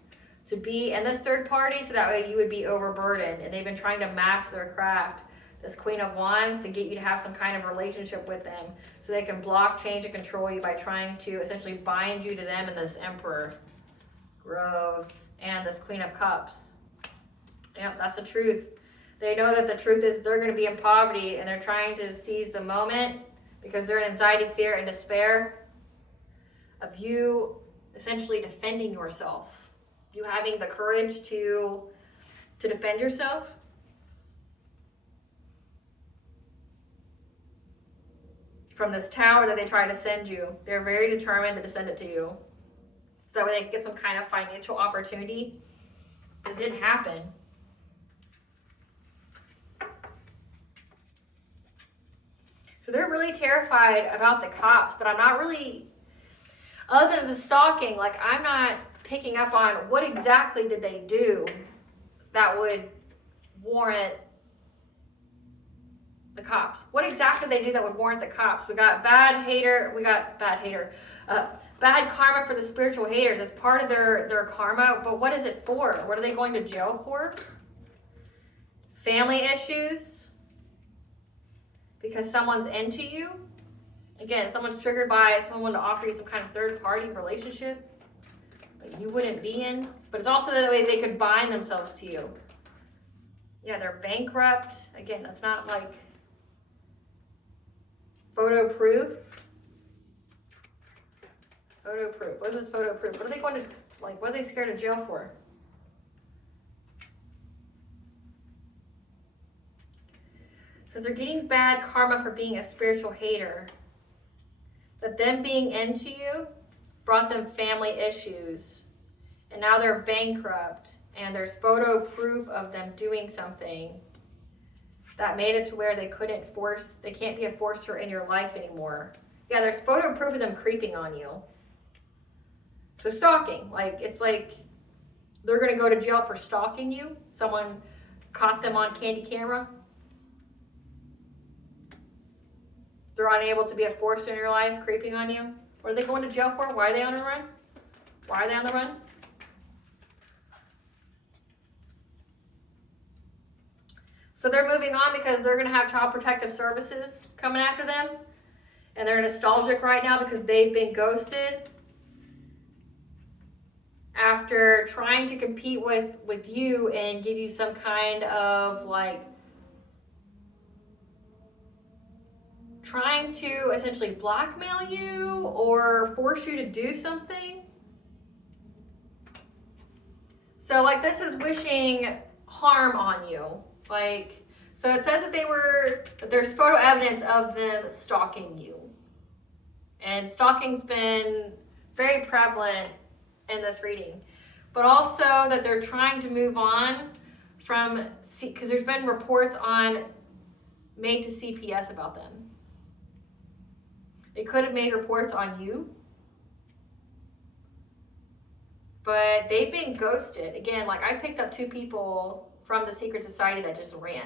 to be in this third party, so that way you would be overburdened. And they've been trying to match their craft, this Queen of Wands, to get you to have some kind of relationship with them, so they can block, change, and control you by trying to essentially bind you to them and this Emperor. Gross. And this Queen of Cups. Yep, that's the truth. They know that the truth is they're going to be in poverty, and they're trying to seize the moment because they're in anxiety, fear, and despair of you essentially defending yourself. You having the courage to defend yourself. From this tower that they try to send you. They're very determined to send it to you. So that way they can get some kind of financial opportunity. But it didn't happen. they're really terrified about the cops, but I'm not really, other than the stalking, like I'm not picking up on what exactly did they do that would warrant the cops. What exactly did they do that would warrant the cops? We got bad karma for the spiritual haters. It's part of their karma, but what is it for? What are they going to jail for? Family issues, because someone's into you. Again, someone's triggered by someone wanting to offer you some kind of third-party relationship that you wouldn't be in. But it's also the way they could bind themselves to you. Yeah, they're bankrupt. Again, that's not like photo proof. Photo proof. What is this photo proof? What are they going to, like, what are they scared of jail for? Because they're getting bad karma for being a spiritual hater. That them being into you brought them family issues. And now they're bankrupt. And there's photo proof of them doing something that made it to where they can't be a forcer in your life anymore. Yeah, there's photo proof of them creeping on you. So stalking, like, it's like they're going to go to jail for stalking you. Someone caught them on candy camera. They're unable to be a force in your life, creeping on you. What are they going to jail for? Why are they on the run? Why are they on the run? So they're moving on because they're going to have Child Protective Services coming after them. And they're nostalgic right now because they've been ghosted. After trying to compete with you and give you some kind of like, trying to essentially blackmail you or force you to do something. So like this is wishing harm on you. Like, so it says that there's photo evidence of them stalking you. And stalking's been very prevalent in this reading. But also that they're trying to move on from, because there's been reports made to CPS about them. They could have made reports on you, but they've been ghosted. Again, like I picked up 2 people from the secret society that just ran.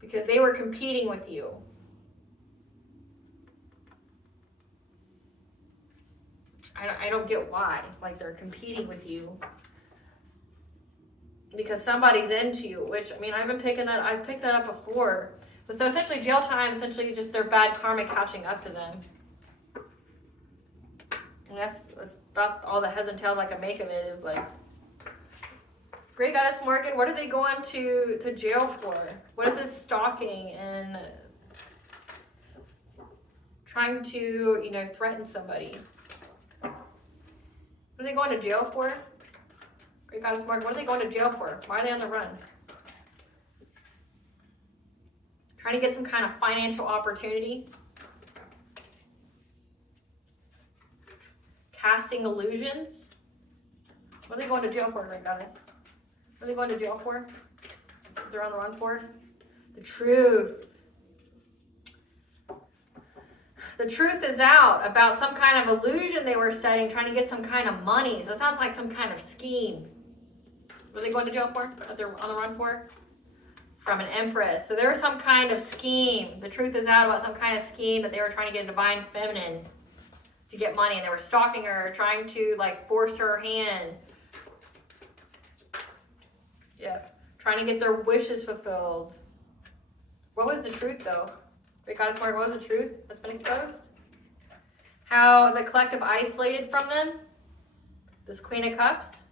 Because they were competing with you. I don't get why. Like they're competing with you. Because somebody's into you, which, I mean, I've picked that up before. But so essentially jail time, essentially just their bad karma catching up to them. And that's about all the heads and tails I can make of it is like, Great Goddess Morgan, what are they going to jail for? What is this stalking and trying to, threaten somebody? What are they going to jail for? Great Goddess Morgan, what are they going to jail for? Why are they on the run? Trying to get some kind of financial opportunity. Casting illusions. What are they going to jail for, Great Goddess? What are they going to jail for? They're on the run for? The truth. The truth is out about some kind of illusion they were setting, trying to get some kind of money. So it sounds like some kind of scheme. What are they going to jail for? What they're on the run for? From an empress. So there was some kind of scheme. The truth is out about some kind of scheme that they were trying to get a divine feminine to get money, and they were stalking her, trying to like force her hand. Yeah, trying to get their wishes fulfilled. What was the truth though? Great Goddess Mark, what was the truth that's been exposed? How the collective isolated from them. This Queen of Cups.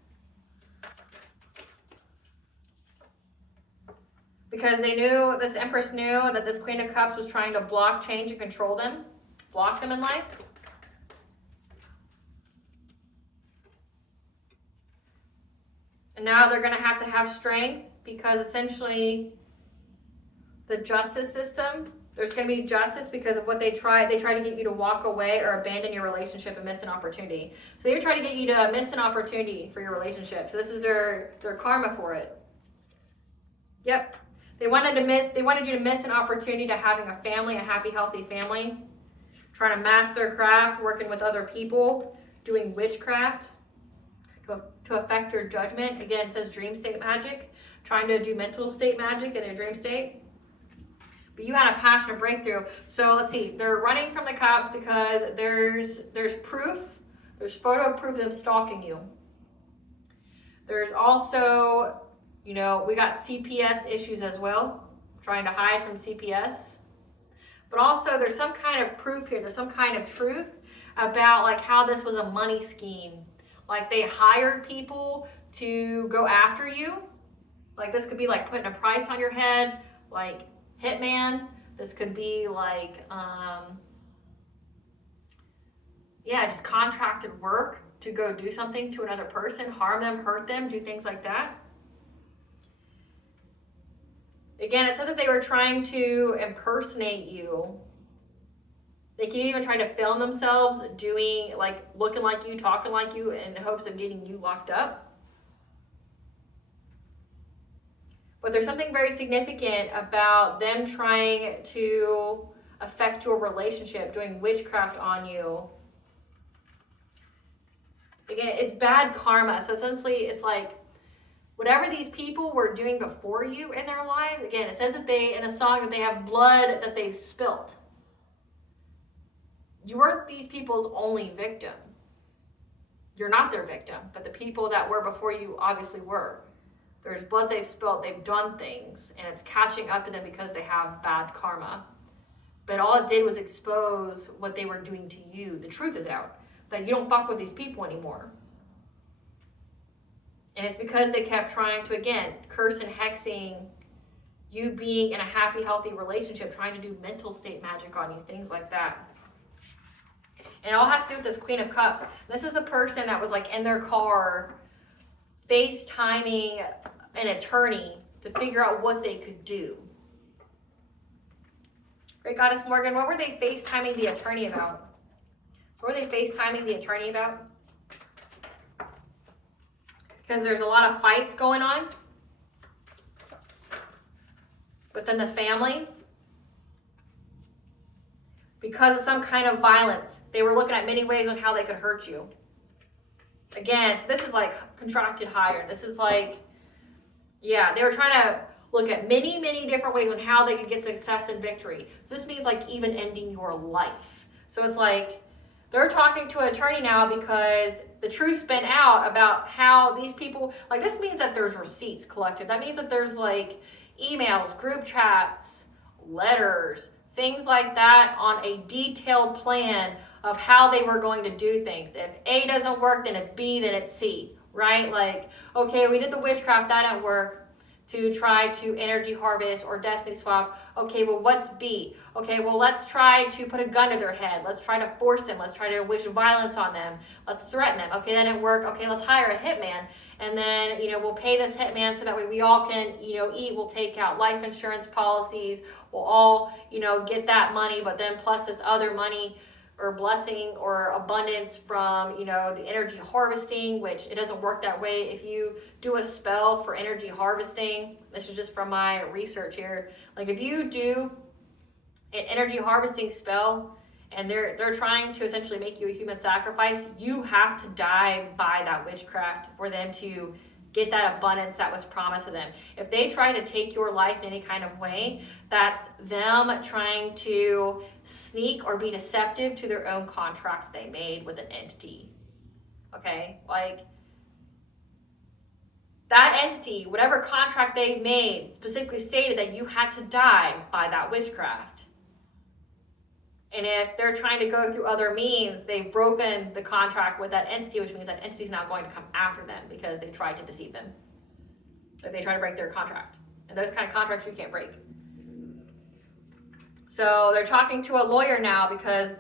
Because this Empress knew that this Queen of Cups was trying to block, change, and control them. Block them in life. And now they're going to have strength because essentially the justice system, there's going to be justice because of what they try to get you to walk away or abandon your relationship and miss an opportunity. So they're trying to get you to miss an opportunity for your relationship. So this is their karma for it. Yep. They wanted you to miss an opportunity to having a family, a happy, healthy family. Trying to master their craft, working with other people, doing witchcraft to affect your judgment. Again, it says dream state magic. Trying to do mental state magic in a dream state. But you had a passion, a breakthrough. So let's see. They're running from the cops because there's proof. There's photo proof of them stalking you. There's also, we got CPS issues as well. Trying to hide from CPS. But also there's some kind of proof here. There's some kind of truth about like how this was a money scheme. Like they hired people to go after you. Like this could be like putting a price on your head, like hitman. This could be like, just contracted work to go do something to another person, harm them, hurt them, do things like that. Again, it said that they were trying to impersonate you. They can even try to film themselves doing, like, looking like you, talking like you in hopes of getting you locked up. But there's something very significant about them trying to affect your relationship, doing witchcraft on you. Again, it's bad karma. So essentially, it's like, whatever these people were doing before you in their life, again, it says that in the song that they have blood that they've spilt. You weren't these people's only victim. You're not their victim, but the people that were before you obviously were. There's blood they've spilt, they've done things, and it's catching up to them because they have bad karma. But all it did was expose what they were doing to you. The truth is out, that you don't fuck with these people anymore. And it's because they kept trying to, again, curse and hexing you being in a happy, healthy relationship, trying to do mental state magic on you, things like that. And it all has to do with this Queen of Cups. This is the person that was like in their car FaceTiming an attorney to figure out what they could do. Great Goddess Morgan, what were they FaceTiming the attorney about? What were they FaceTiming the attorney about? Because there's a lot of fights going on within the family. Because of some kind of violence. They were looking at many ways on how they could hurt you. Again, so this is like contracted higher. This is like, they were trying to look at many, many different ways on how they could get success and victory. So this means like even ending your life. So it's like, they're talking to an attorney now because the truth's been out about how these people, like this means that there's receipts collected. That means that there's like emails, group chats, letters, things like that on a detailed plan of how they were going to do things. If A doesn't work, then it's B, then it's C, right? Like, okay, we did the witchcraft, that didn't work. To try to energy harvest or destiny swap. Okay, well, what's B? Okay, well, let's try to put a gun to their head. Let's try to force them. Let's try to wish violence on them. Let's threaten them. Okay, that didn't work. Okay, let's hire a hitman. And then, we'll pay this hitman so that way we all can, eat. We'll take out life insurance policies. We'll all, get that money, but then plus this other money or blessing or abundance from, the energy harvesting, which it doesn't work that way. If you do a spell for energy harvesting, this is just from my research here. Like if you do an energy harvesting spell and they're trying to essentially make you a human sacrifice, you have to die by that witchcraft for them to get that abundance that was promised to them. If they try to take your life in any kind of way, that's them trying to sneak or be deceptive to their own contract they made with an entity. Okay? Like, that entity, whatever contract they made, specifically stated that you had to die by that witchcraft. And if they're trying to go through other means, they've broken the contract with that entity, which means that entity is not going to come after them because they tried to deceive them. Like they try to break their contract. And those kind of contracts you can't break. So they're talking to a lawyer now because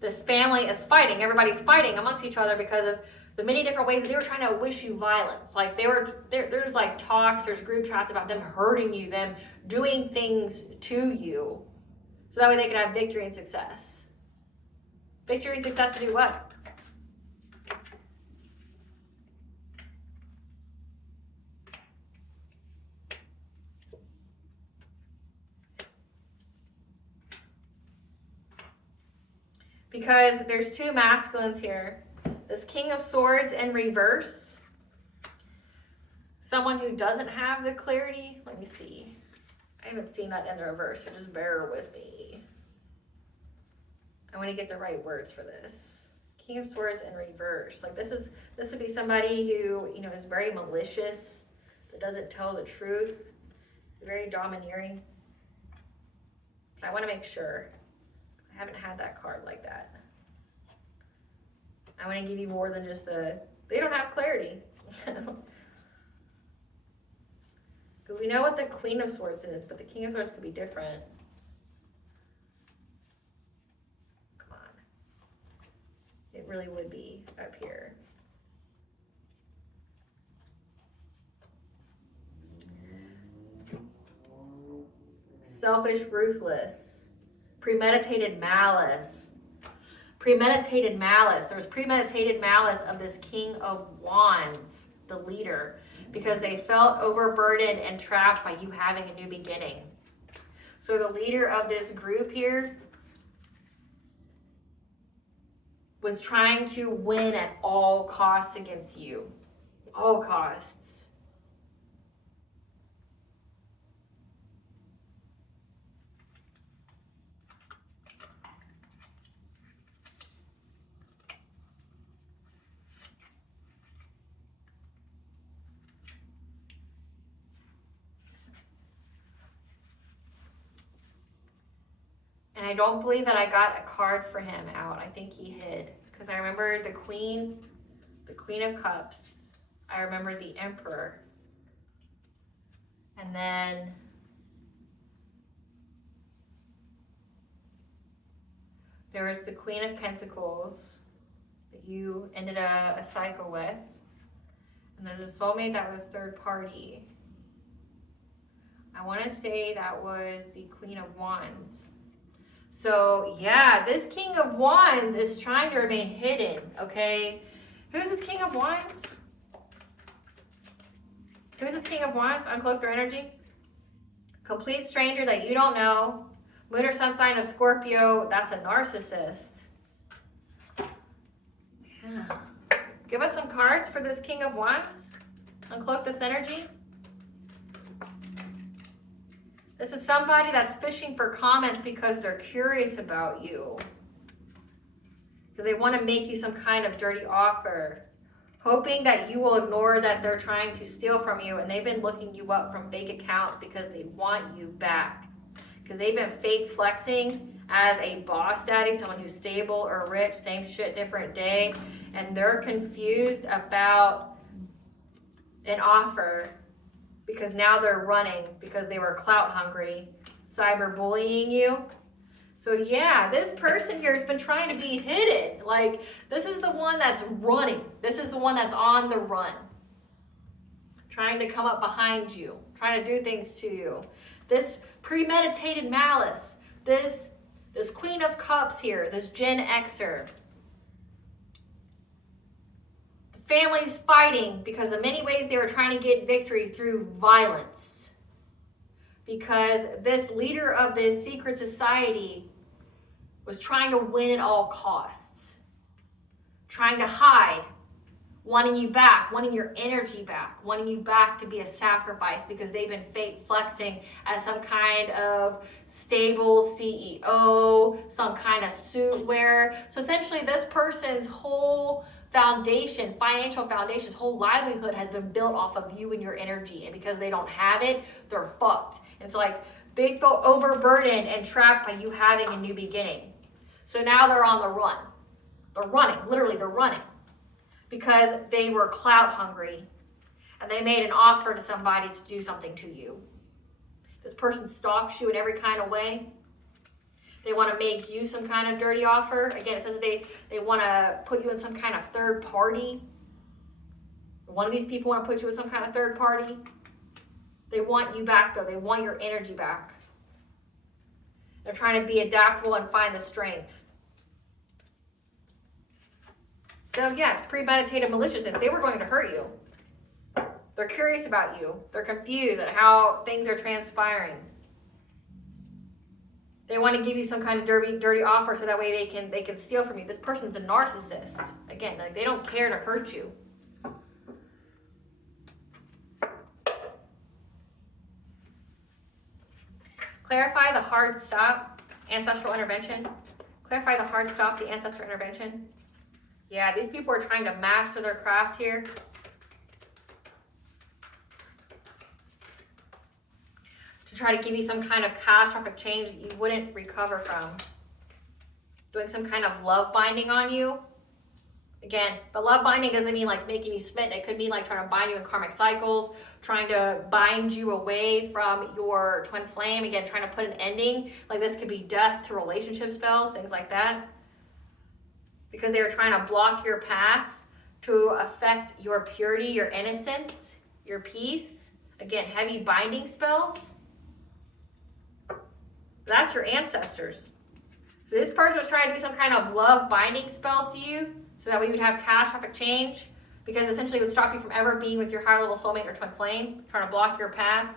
this family is fighting. Everybody's fighting amongst each other because of the many different ways that they were trying to wish you violence. Like there's like talks, there's group chats about them hurting you, them doing things to you. So that way they could have victory and success. Victory and success to do what? because there's two masculines here. This King of Swords in reverse. Someone who doesn't have the clarity. Let me see. I haven't seen that in the reverse, so just bear with me. I want to get the right words for this. King of Swords in reverse. Like this would be somebody who, you know, is very malicious, that doesn't tell the truth, very domineering. But I want to make sure. I haven't had that card like that. I want to give you more than just they don't have clarity. Because we know what the Queen of Swords is, but the King of Swords could be different. Come on. It really would be up here. Selfish, ruthless. Premeditated malice. Premeditated malice. There was premeditated malice of this King of Wands, the leader, because they felt overburdened and trapped by you having a new beginning. So the leader of this group here was trying to win at all costs against you. All costs. And I don't believe that I got a card for him out. I think he hid. Because I remember the Queen of Cups. I remember the Emperor. And then there was the Queen of Pentacles that you ended a cycle with. And there's a soulmate that was third party. I want to say that was the Queen of Wands. So, yeah, this King of Wands is trying to remain hidden, okay? Who's this King of Wands? Who's this King of Wands? Uncloak their energy. Complete stranger that you don't know. Moon or sun sign of Scorpio. That's a narcissist. Yeah. Give us some cards for this King of Wands. Uncloak this energy. This is somebody that's fishing for comments because they're curious about you. Because they want to make you some kind of dirty offer. Hoping that you will ignore that they're trying to steal from you. And they've been looking you up from fake accounts because they want you back. Because they've been fake flexing as a boss daddy, someone who's stable or rich, same shit, different day. And they're confused about an offer. Because now they're running because they were clout hungry, cyberbullying you. So yeah, this person here has been trying to be hidden. Like, this is the one that's running. This is the one that's on the run. Trying to come up behind you, trying to do things to you. This premeditated malice, this Queen of Cups here, this Gen Xer. Families fighting because in many ways they were trying to get victory through violence. Because this leader of this secret society was trying to win at all costs. Trying to hide, wanting you back, wanting your energy back, wanting you back to be a sacrifice because they've been fake flexing as some kind of stable CEO, some kind of suit wearer. So essentially this person's whole foundation, financial foundation's whole livelihood has been built off of you and your energy. And because they don't have it, they're fucked. And so like they feel overburdened and trapped by you having a new beginning. So now they're on the run. They're running, literally they're running. Because they were clout hungry. And they made an offer to somebody to do something to you. This person stalks you in every kind of way. They want to make you some kind of dirty offer. Again, it says that they want to put you in some kind of third party. One of these people want to put you in some kind of third party. They want you back, though. They want your energy back. They're trying to be adaptable and find the strength. So, yes, premeditated maliciousness. They were going to hurt you. They're curious about you. They're confused at how things are transpiring. They want to give you some kind of dirty offer so that way they can steal from you. This person's a narcissist. Again, like they don't care to hurt you. Clarify the hard stop, ancestral intervention. Clarify the hard stop, the ancestral intervention. Yeah, these people are trying to master their craft here. To try to give you some kind of catastrophic change that you wouldn't recover from. Doing some kind of love binding on you. Again, but love binding doesn't mean like making you smitten. It could mean like trying to bind you in karmic cycles, trying to bind you away from your twin flame. Again, trying to put an ending. Like this could be death to relationship spells, things like that. Because they are trying to block your path to affect your purity, your innocence, your peace. Again, heavy binding spells. That's your ancestors. So this person was trying to do some kind of love binding spell to you so that we would have catastrophic change, because essentially it would stop you from ever being with your higher level soulmate or twin flame, trying to block your path,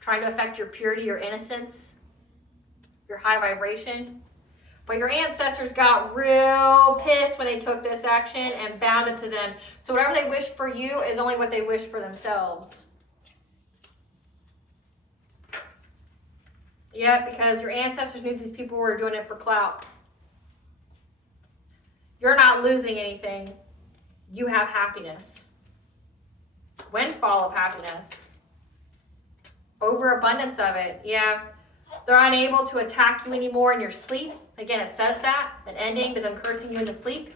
trying to affect your purity, your innocence, your high vibration. But your ancestors got real pissed when they took this action and bound it to them. So whatever they wish for you is only what they wish for themselves. Yeah, because your ancestors knew these people were doing it for clout. You're not losing anything. You have happiness. Windfall of happiness. Overabundance of it. Yeah. They're unable to attack you anymore in your sleep. Again, it says that. An ending to them cursing you into sleep.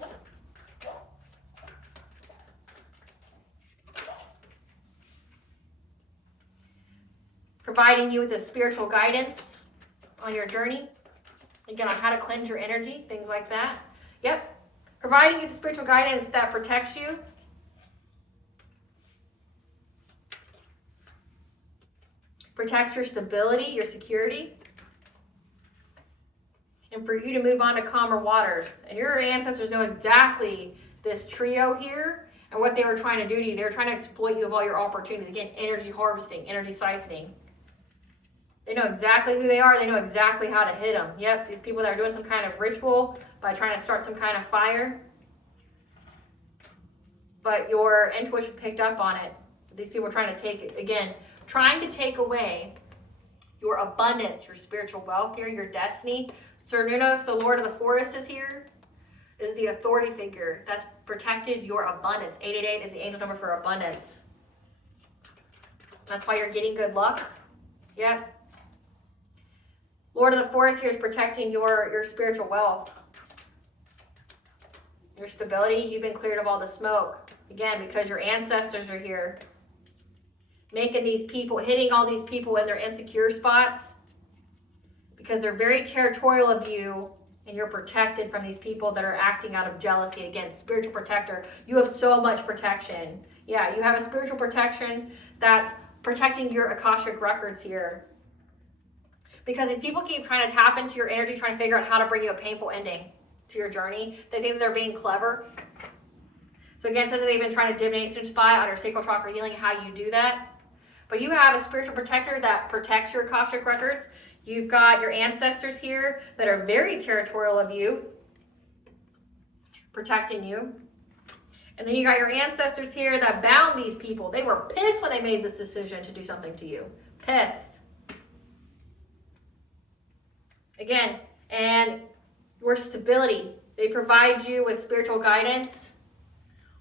Providing you with a spiritual guidance on your journey. Again, on how to cleanse your energy, things like that. Yep. Providing you the spiritual guidance that protects you. Protects your stability, your security. And for you to move on to calmer waters. And your ancestors know exactly this trio here and what they were trying to do to you. They were trying to exploit you of all your opportunities. Again, energy harvesting, energy siphoning. They know exactly who they are. They know exactly how to hit them. Yep, these people that are doing some kind of ritual by trying to start some kind of fire. But your intuition picked up on it. These people are trying to take it, again, trying to take away your abundance, your spiritual wealth here, your destiny. Cernunnos, the Lord of the Forest, is here. Is the authority figure that's protected your abundance. 888 is the angel number for abundance. That's why you're getting good luck. Yep. Lord of the Forest here is protecting your spiritual wealth. Your stability. You've been cleared of all the smoke. Again, because your ancestors are here. Making these people, hitting all these people in their insecure spots. Because they're very territorial of you, and you're protected from these people that are acting out of jealousy. Again, spiritual protector. You have so much protection. Yeah, you have a spiritual protection that's protecting your Akashic records here. Because these people keep trying to tap into your energy, trying to figure out how to bring you a painful ending to your journey. They think that they're being clever. So again, it says that they've been trying to divination spy on your sacral chakra healing, how you do that. But you have a spiritual protector that protects your Akashic records. You've got your ancestors here that are very territorial of you, protecting you. And then you got your ancestors here that bound these people. They were pissed when they made this decision to do something to you. Pissed. Again, and your stability. They provide you with spiritual guidance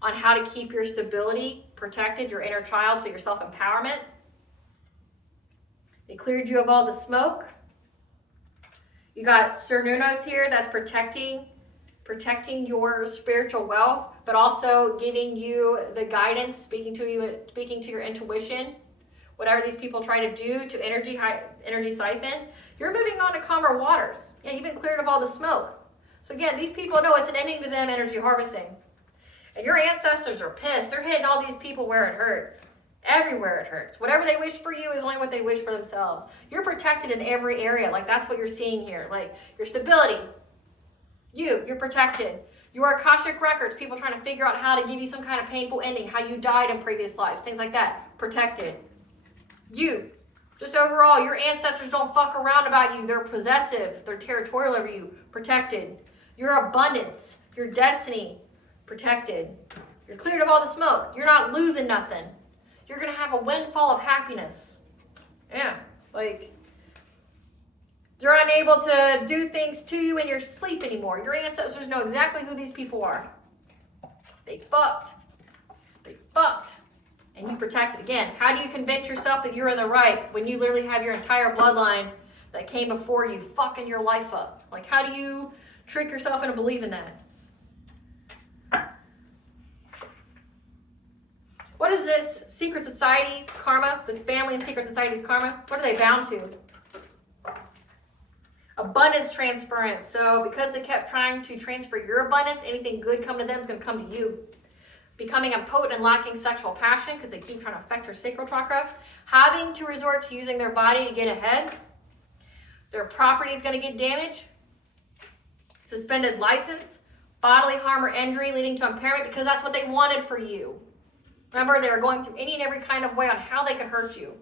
on how to keep your stability protected, your inner child, so your self-empowerment. They cleared you of all the smoke. You got Cernunnos here that's protecting your spiritual wealth, but also giving you the guidance, speaking to your intuition. Whatever these people try to do to energy siphon, you're moving on to calmer waters. Yeah, you've been cleared of all the smoke. So again, these people know it's an ending to them energy harvesting. And your ancestors are pissed. They're hitting all these people where it hurts. Everywhere it hurts. Whatever they wish for you is only what they wish for themselves. You're protected in every area. Like that's what you're seeing here. Like your stability. You're protected. Your Akashic records, people trying to figure out how to give you some kind of painful ending, how you died in previous lives, things like that. Protected. Just overall, your ancestors don't fuck around about you. They're possessive. They're territorial over you. Protected. Your abundance. Your destiny. Protected. You're cleared of all the smoke. You're not losing nothing. You're going to have a windfall of happiness. Yeah. Like, you're unable to do things to you in your sleep anymore. Your ancestors know exactly who these people are. They fucked. They fucked. And you protect it again. How do you convince yourself that you're in the right when you literally have your entire bloodline that came before you fucking your life up? Like, how do you trick yourself into believing that? What is this secret society's karma? This family and secret society's karma? What are they bound to? Abundance transference. So because they kept trying to transfer your abundance, anything good come to them is going to come to you. Becoming impotent and lacking sexual passion because they keep trying to affect your sacral chakra. Having to resort to using their body to get ahead. Their property is going to get damaged. Suspended license. Bodily harm or injury leading to impairment because that's what they wanted for you. Remember, they were going through any and every kind of way on how they could hurt you.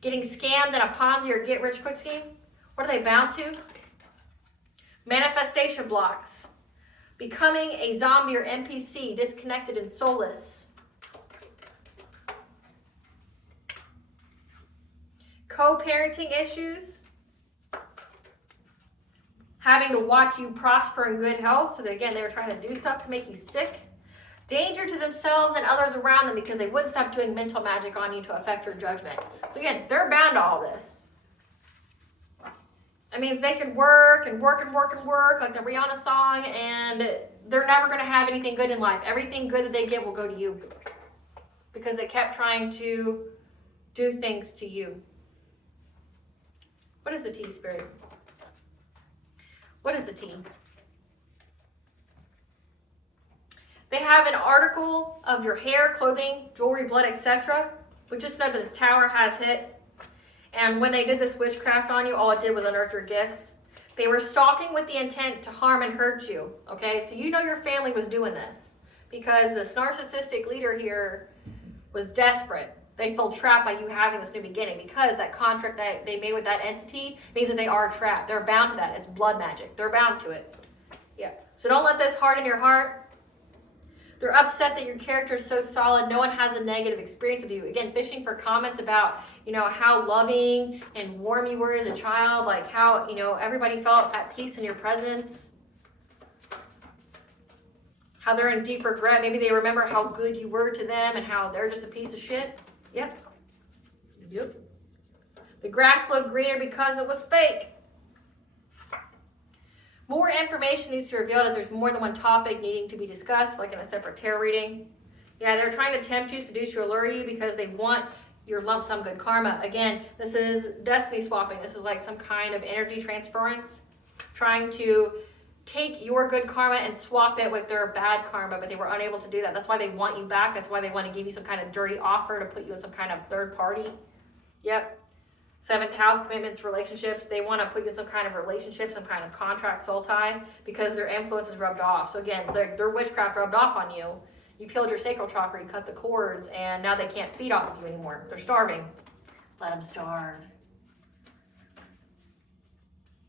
Getting scammed in a Ponzi or get-rich-quick scheme. What are they bound to? Manifestation blocks. Becoming a zombie or NPC, disconnected and soulless. Co-parenting issues. Having to watch you prosper in good health. So that, again, they were trying to do stuff to make you sick. Danger to themselves and others around them because they wouldn't stop doing mental magic on you to affect your judgment. So again, they're bound to all this. That means they can work and work and work and work like the Rihanna song, and they're never going to have anything good in life. Everything good that they get will go to you because they kept trying to do things to you. What is the T, Spirit? What is the T? They have an article of your hair, clothing, jewelry, blood, etc. We just know that the tower has hit. And when they did this witchcraft on you, all it did was unearth your gifts. They were stalking with the intent to harm and hurt you. Okay, so you know your family was doing this because this narcissistic leader here was desperate. They felt trapped by you having this new beginning because that contract that they made with that entity means that they are trapped. They're bound to that. It's blood magic. They're bound to it. Yeah. So don't let this harden your heart. They're upset that your character is so solid. No one has a negative experience with you. Again, fishing for comments about, how loving and warm you were as a child, like how, everybody felt at peace in your presence. How they're in deep regret. Maybe they remember how good you were to them and how they're just a piece of shit. Yep. The grass looked greener because it was fake. More information needs to be revealed as there's more than one topic needing to be discussed, like in a separate tarot reading. Yeah, they're trying to tempt you, seduce you, allure you because they want your lump sum good karma. Again, this is destiny swapping. This is like some kind of energy transference, trying to take your good karma and swap it with their bad karma, but they were unable to do that. That's why they want you back. That's why they want to give you some kind of dirty offer to put you in some kind of third party. Yep. 7th house, commitments, relationships. They want to put you in some kind of relationship, some kind of contract, soul tie, because their influence is rubbed off. So again, their witchcraft rubbed off on you. You killed your sacral chakra, you cut the cords, and now they can't feed off of you anymore. They're starving. Let them starve.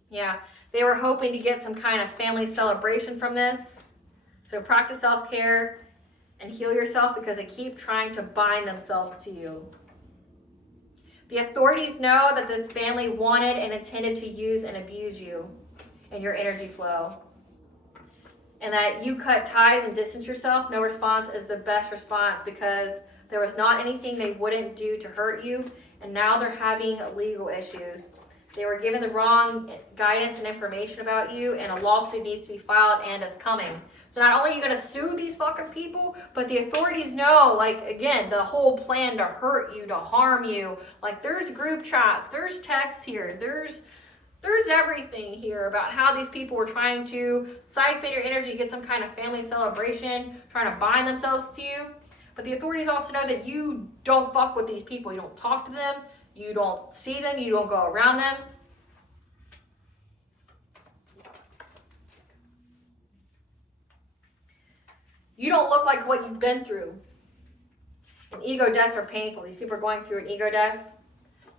Yeah, they were hoping to get some kind of family celebration from this. So practice self-care and heal yourself because they keep trying to bind themselves to you. The authorities know that this family wanted and intended to use and abuse you and your energy flow. And that you cut ties and distance yourself, no response is the best response because there was not anything they wouldn't do to hurt you. And now they're having legal issues. They were given the wrong guidance and information about you, and a lawsuit needs to be filed and is coming. So not only are you going to sue these fucking people, but the authorities know, like, again, the whole plan to hurt you, to harm you. Like, there's group chats, there's texts here, there's everything here about how these people were trying to siphon your energy, get some kind of family celebration, trying to bind themselves to you. But the authorities also know that you don't fuck with these people. You don't talk to them. You don't see them. You don't go around them. You don't look like what you've been through. And ego deaths are painful. These people are going through an ego death.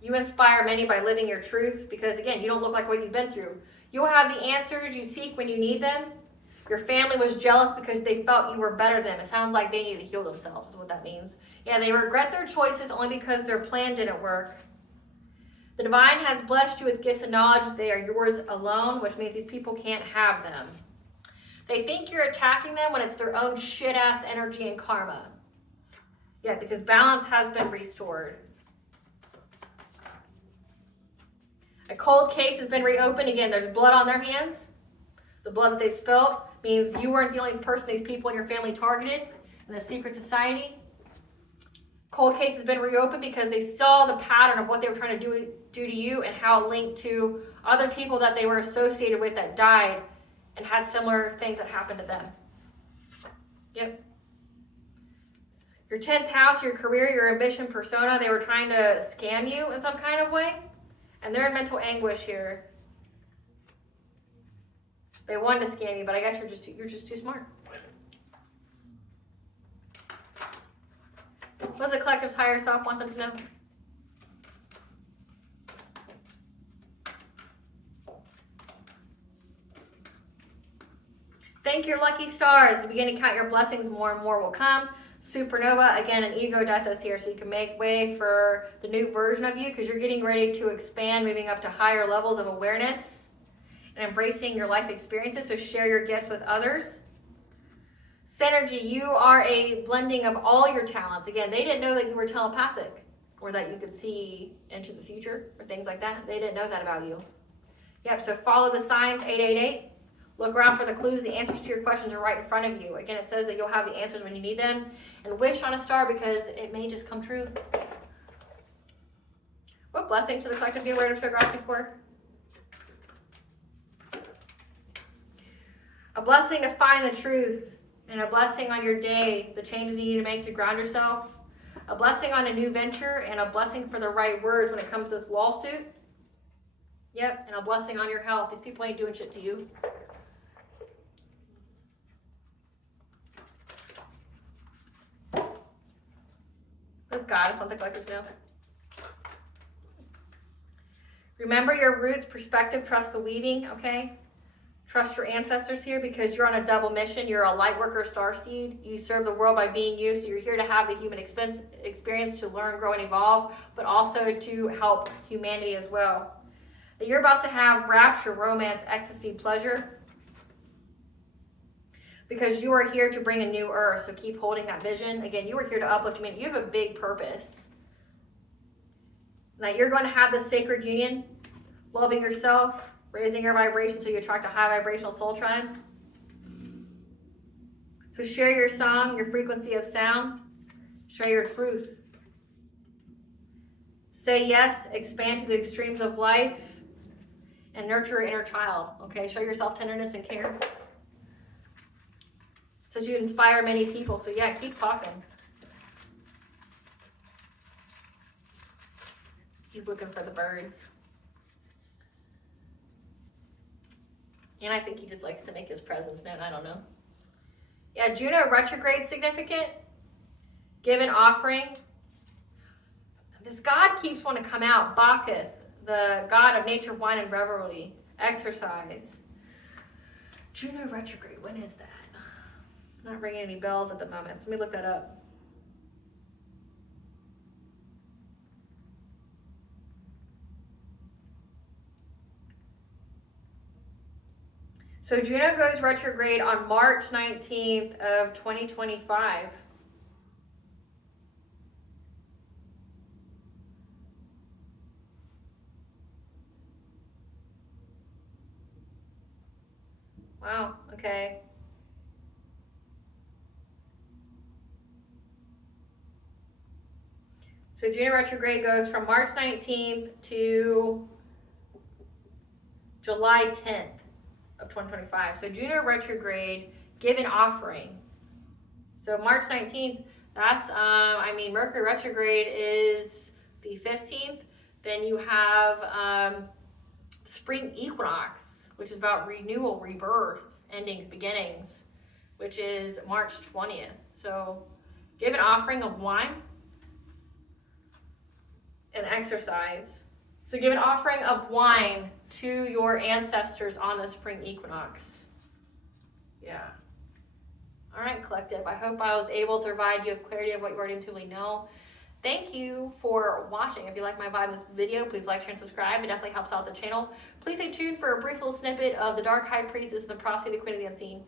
You inspire many by living your truth because, again, you don't look like what you've been through. You'll have the answers you seek when you need them. Your family was jealous because they felt you were better than them. It sounds like they need to heal themselves is what that means. Yeah, they regret their choices only because their plan didn't work. The divine has blessed you with gifts and knowledge. They are yours alone, which means these people can't have them. They think you're attacking them when it's their own shit-ass energy and karma. Yeah, because balance has been restored. A cold case has been reopened. Again, there's blood on their hands. The blood that they spilled means you weren't the only person these people in your family targeted in the secret society. Cold case has been reopened because they saw the pattern of what they were trying to do to you and how it linked to other people that they were associated with that died and had similar things that happened to them. Yep. Your 10th house, your career, your ambition, persona, they were trying to scam you in some kind of way. And they're in mental anguish here. They wanted to scam you, but I guess you're just too smart. What does the collective's higher self want them to know? Thank your lucky stars. Begin to count your blessings. More and more will come. Supernova, again, an ego death is here, so you can make way for the new version of you because you're getting ready to expand, moving up to higher levels of awareness and embracing your life experiences, so share your gifts with others. Synergy, you are a blending of all your talents. Again, they didn't know that you were telepathic or that you could see into the future or things like that. They didn't know that about you. Yep, so follow the signs, 888. Look around for the clues. The answers to your questions are right in front of you. Again, it says that you'll have the answers when you need them. And wish on a star because it may just come true. What blessing to the collective be aware of you're asking for? A blessing to find the truth. And a blessing on your day, the changes you need to make to ground yourself. A blessing on a new venture. And a blessing for the right words when it comes to this lawsuit. Yep, and a blessing on your health. These people ain't doing shit to you. Let's go. I just want the collectors to know. Remember your roots, perspective, trust the weaving, okay? Trust your ancestors here because you're on a double mission. You're a light worker, starseed. You serve the world by being you, so you're here to have the human experience to learn, grow, and evolve, but also to help humanity as well. You're about to have rapture, romance, ecstasy, pleasure because you are here to bring a new earth, so keep holding that vision. Again, you are here to uplift humanity. You have a big purpose. That you're going to have this sacred union, loving yourself, raising your vibration until you attract a high vibrational soul tribe. So share your song, your frequency of sound. Share your truth. Say yes, expand to the extremes of life, and nurture your inner child. Okay, show yourself tenderness and care. So you inspire many people. So yeah, keep talking. He's looking for the birds. And I think he just likes to make his presence known. I don't know. Yeah, Juno retrograde significant. Give an offering. This god keeps wanting to come out. Bcuz, the god of nature, wine, and revelry. Exercise. Juno retrograde. When is that? Not ringing any bells at the moment. So let me look that up. So Juno goes retrograde on March 19th of 2025. Wow, okay. So Juno retrograde goes from March 19th to July 10th of 2025. So Juno retrograde, give an offering. So March 19th, that's, Mercury retrograde is the 15th. Then you have spring equinox, which is about renewal, rebirth, endings, beginnings, which is March 20th. So give an offering of wine and exercise. So give an offering of wine to your ancestors on the spring equinox. Yeah. All right, collective. I hope I was able to provide you with clarity of what you already intuitively know. Thank you for watching. If you like my vibe in this video, please like, share, and subscribe. It definitely helps out the channel. Please stay tuned for a brief little snippet of the Dark High Priestess and the Prophecy of the Queen of the Unseen.